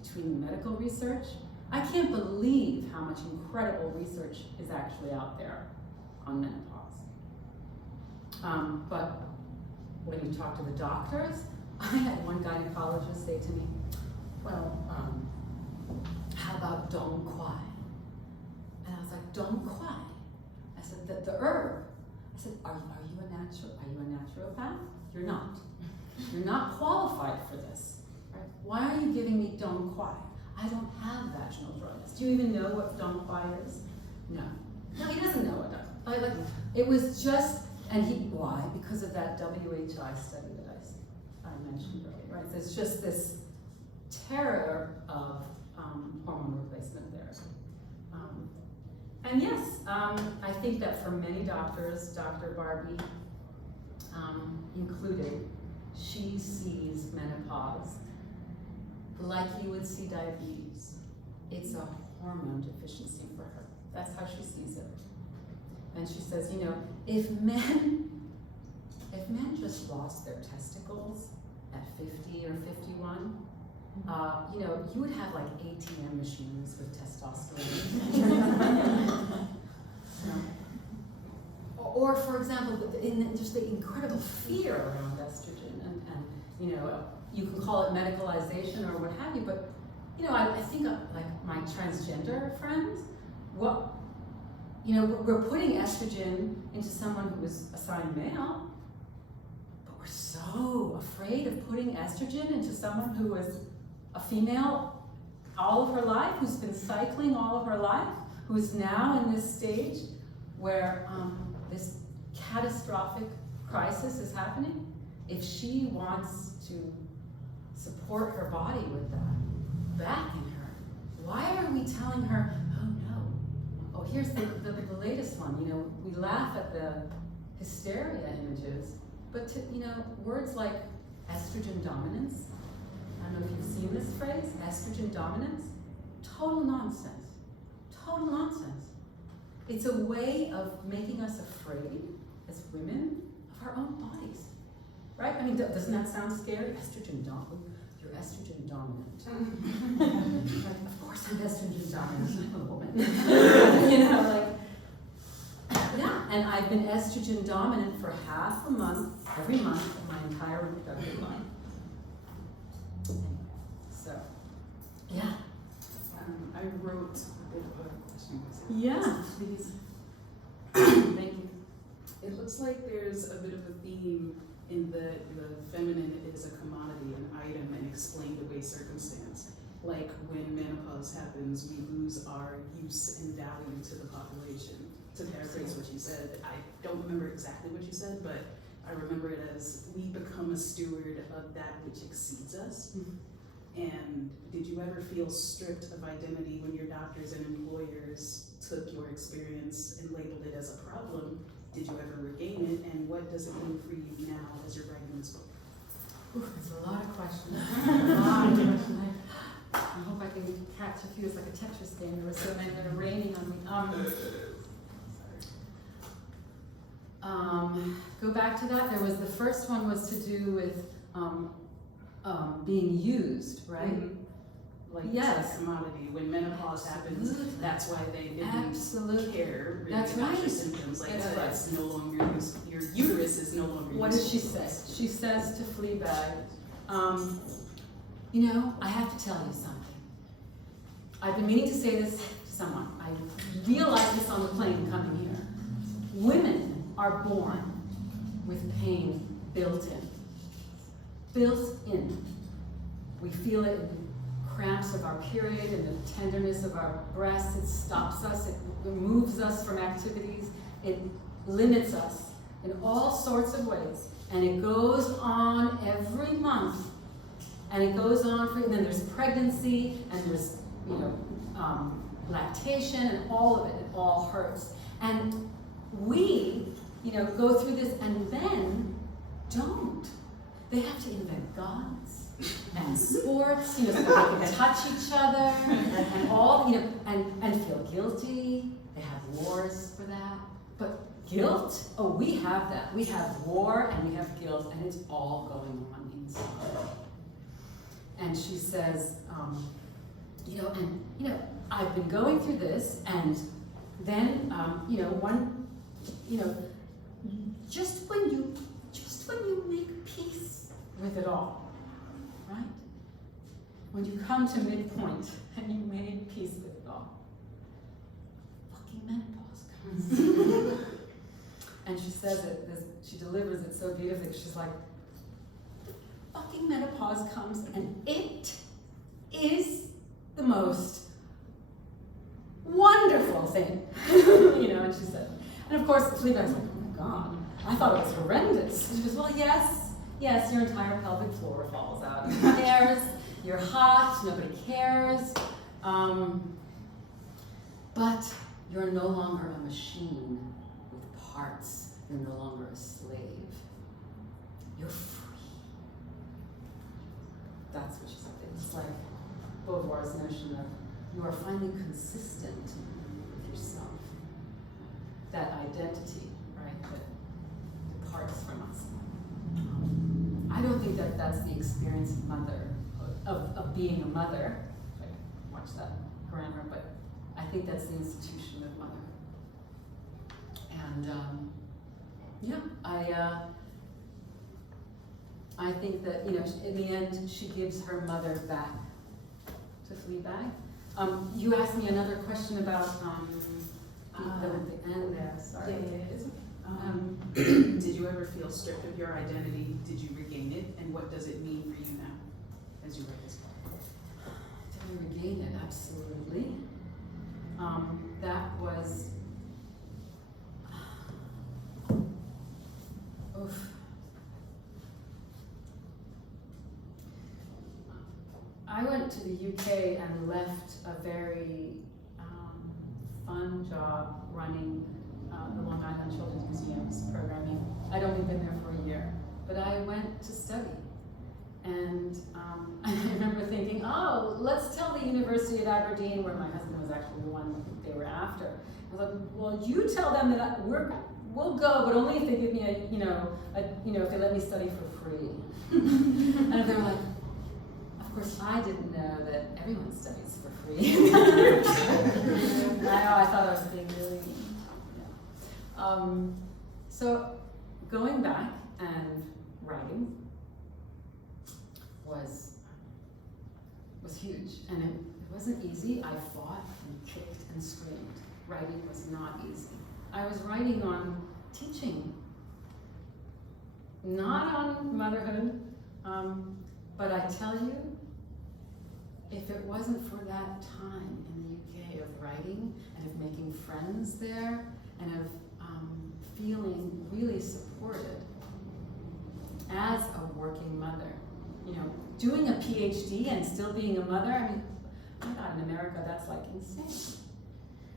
between the medical research. I can't believe how much incredible research is actually out there on menopause. But when you talk to the doctors, I had one gynecologist say to me, well, how about don't cry? And I was like, don't cry. I said, the herb. I said, are you a naturopath? You're not. You're not qualified for this. Right? Why are you giving me don't cry? I don't have vaginal dryness. Do you even know what don't cry is? No. No, he doesn't know what don't cry. It was just, and why? Because of that WHI study that I mentioned earlier, right? There's just this terror of hormone replacement therapy. And yes, I think that for many doctors, Dr. Barbie included, she sees menopause like you would see diabetes. It's a hormone deficiency for her. That's how she sees it. And she says, if men just lost their testicles at 50 or 51, you would have like ATM machines with testosterone. Or, for example, just the incredible fear around estrogen, and you can call it medicalization or what have you, but I think like my transgender friends, we're putting estrogen into someone who is assigned male, but we're so afraid of putting estrogen into someone who is a female all of her life, who's been cycling all of her life, who's now in this stage where this catastrophic crisis is happening, if she wants to support her body with that back in her, why are we telling her, oh no, oh here's the latest one, you know, we laugh at the hysteria images, but to, you know, words like estrogen dominance, I don't know if you've seen this phrase, estrogen dominance, total nonsense, total nonsense. It's a way of making us afraid as women of our own bodies, right? I mean, doesn't that sound scary? Estrogen dominant, you're estrogen dominant. Like, of course I'm estrogen dominant, I'm a woman. You know, like, yeah, and I've been estrogen dominant for half a month, every month of my entire reproductive life. So, yeah. I wrote a bit of a question. Yeah, please. Thank you. It looks like there's a bit of a theme in the feminine is a commodity, an item, and explained away circumstance. Like when menopause happens, we lose our use and value to the population. To paraphrase what you said, I don't remember exactly what you said, but I remember it as we become a steward of that which exceeds us. Mm-hmm. And did you ever feel stripped of identity when your doctors and employers took your experience and labeled it as a problem? Did you ever regain it? And what does it mean for you now as you're writing this book? Ooh, there's a lot of questions. A lot of questions. I hope I can catch a few. It's like a Tetris game. There were so many that are raining on me. Go back to that. There was the first one was to do with being used, right? Mm-hmm. Like Yes. it's a commodity. When menopause happens, Absolutely. that's why they didn't Absolutely. care really That's about right. your symptoms. Like That's right. it's no longer your uterus is no longer. What does she useful. say? She says to Fleabag, you know, I have to tell you something. I've been meaning to say this to someone. I realized this on the plane coming here. Women are born with pain built in. Built in. We feel it in the cramps of our period, in the tenderness of our breasts. It stops us, it removes us from activities, it limits us in all sorts of ways. And it goes on every month. And it goes on for, and then there's pregnancy, and there's, you know, lactation, and all of it, it all hurts. And we, you know, go through this and then don't. They have to invent guns and sports, you know, so that they can touch each other and all, you know, and feel guilty. They have wars for that. But guilt, oh, we have that. We have war and we have guilt, and it's all going on inside. And she says, you know, and, you know, I've been going through this, and then, you know, just when you make peace with it all, right? When you come to midpoint and you made peace with it all, fucking menopause comes. And she says it, she delivers it so beautifully. She's like, fucking menopause comes, and it is the most wonderful thing. You know, and she said, and of course, Fleabag's like, oh my God, I thought it was horrendous. And she goes, well, yes, your entire pelvic floor falls out. Who cares? You're hot, nobody cares. But you're no longer a machine with parts. You're no longer a slave. You're free. That's what she said. It's like Beauvoir's notion of you are finally consistent with yourself. That identity, right, that departs from us. I don't think that that's the experience of of being a mother. If I watch that grammar, but I think that's the institution of mother. And yeah, I think that, you know, in the end, she gives her mother back to Fleabag. You asked me another question about the end there. Sorry. Did you ever feel stripped of your identity? Did you regain it? And what does it mean for you now as you write this book? Did Can I regain it? Absolutely. That was, oof. I went to the UK and left a very fun job running the Long Island Children's Museum's programming. I'd only been there for a year, but I went to study. And I remember thinking, oh, let's tell the University of Aberdeen, where my husband was actually the one they were after. I was like, well, you tell them that we'll go, but only if they give me if they let me study for free. And they were like, of course, I didn't know that everyone studies for free. I thought I was being really, so going back and writing was huge, and it wasn't easy. I fought and kicked and screamed. Writing was not easy. I was writing on teaching, not on motherhood, but I tell you, if it wasn't for that time in the UK of writing and of making friends there and of feeling really supported as a working mother, doing a PhD and still being a mother, I mean, oh my God, in America, that's like insane.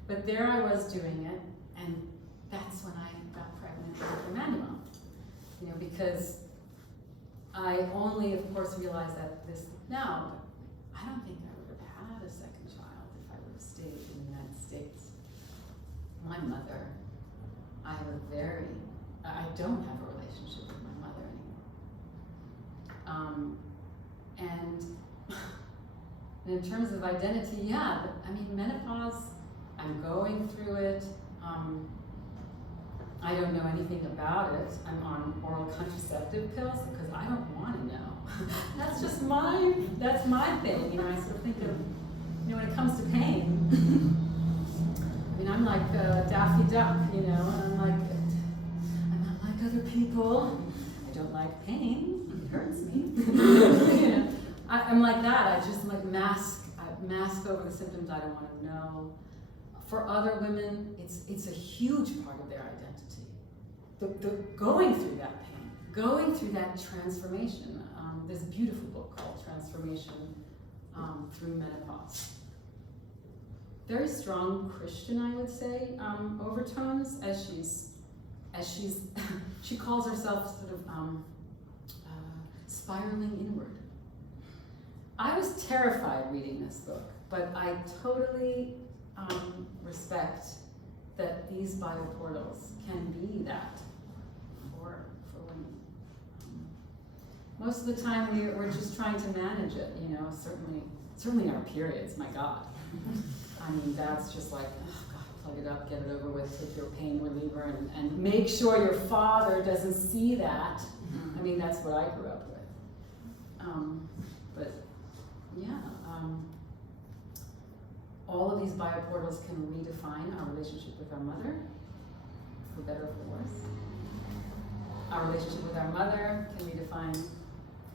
But there I was doing it, and that's when I got pregnant with Emmanuel. Because I only, of course, realized that this now, but I don't think I would have had a second child if I would have stayed in the United States. My mother, I don't have a relationship with my mother anymore. And in terms of identity, yeah, I mean, menopause, I'm going through it. I don't know anything about it. I'm on oral contraceptive pills because I don't want to know. That's my thing. I sort of think of, when it comes to pain, I mean, I'm like Daffy Duck, and I'm not like other people. I don't like pain. It hurts me. I'm like that. I just mask over the symptoms I don't want to know. For other women, it's a huge part of their identity. The going through that pain, going through that transformation. There's a beautiful book called Transformation Through Menopause. Very strong Christian, I would say, overtones as she's she calls herself sort of spiraling inward. I was terrified reading this book, but I totally respect that these bioportals can be that for women. Most of the time we're just trying to manage it, certainly our periods, my God. I mean, that's just like, oh God, plug it up, get it over with, take your pain reliever, and make sure your father doesn't see that. I mean, that's what I grew up with. But yeah, all of these bioportals can redefine our relationship with our mother, for better or for worse. Our relationship with our mother can redefine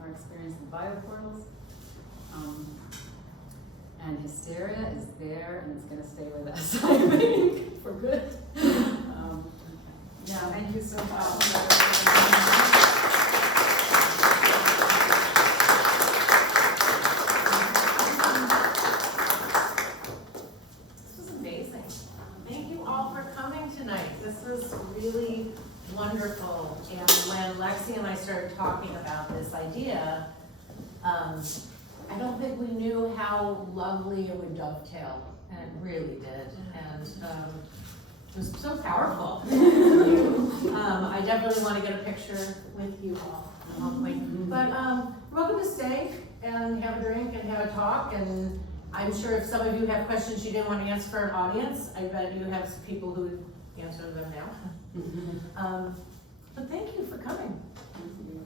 our experience in bioportals. And hysteria is there, and it's going to stay with us, I think, for good. Yeah, thank you so much. Wonderful, and when Lexi and I started talking about this idea, I don't think we knew how lovely it would dovetail, and it really did, and it was so powerful. I definitely want to get a picture with you all. But you're welcome to stay and have a drink and have a talk, and I'm sure if some of you have questions you didn't want to answer for an audience, I bet you have some people who answer them now. But thank you for coming. Thank you.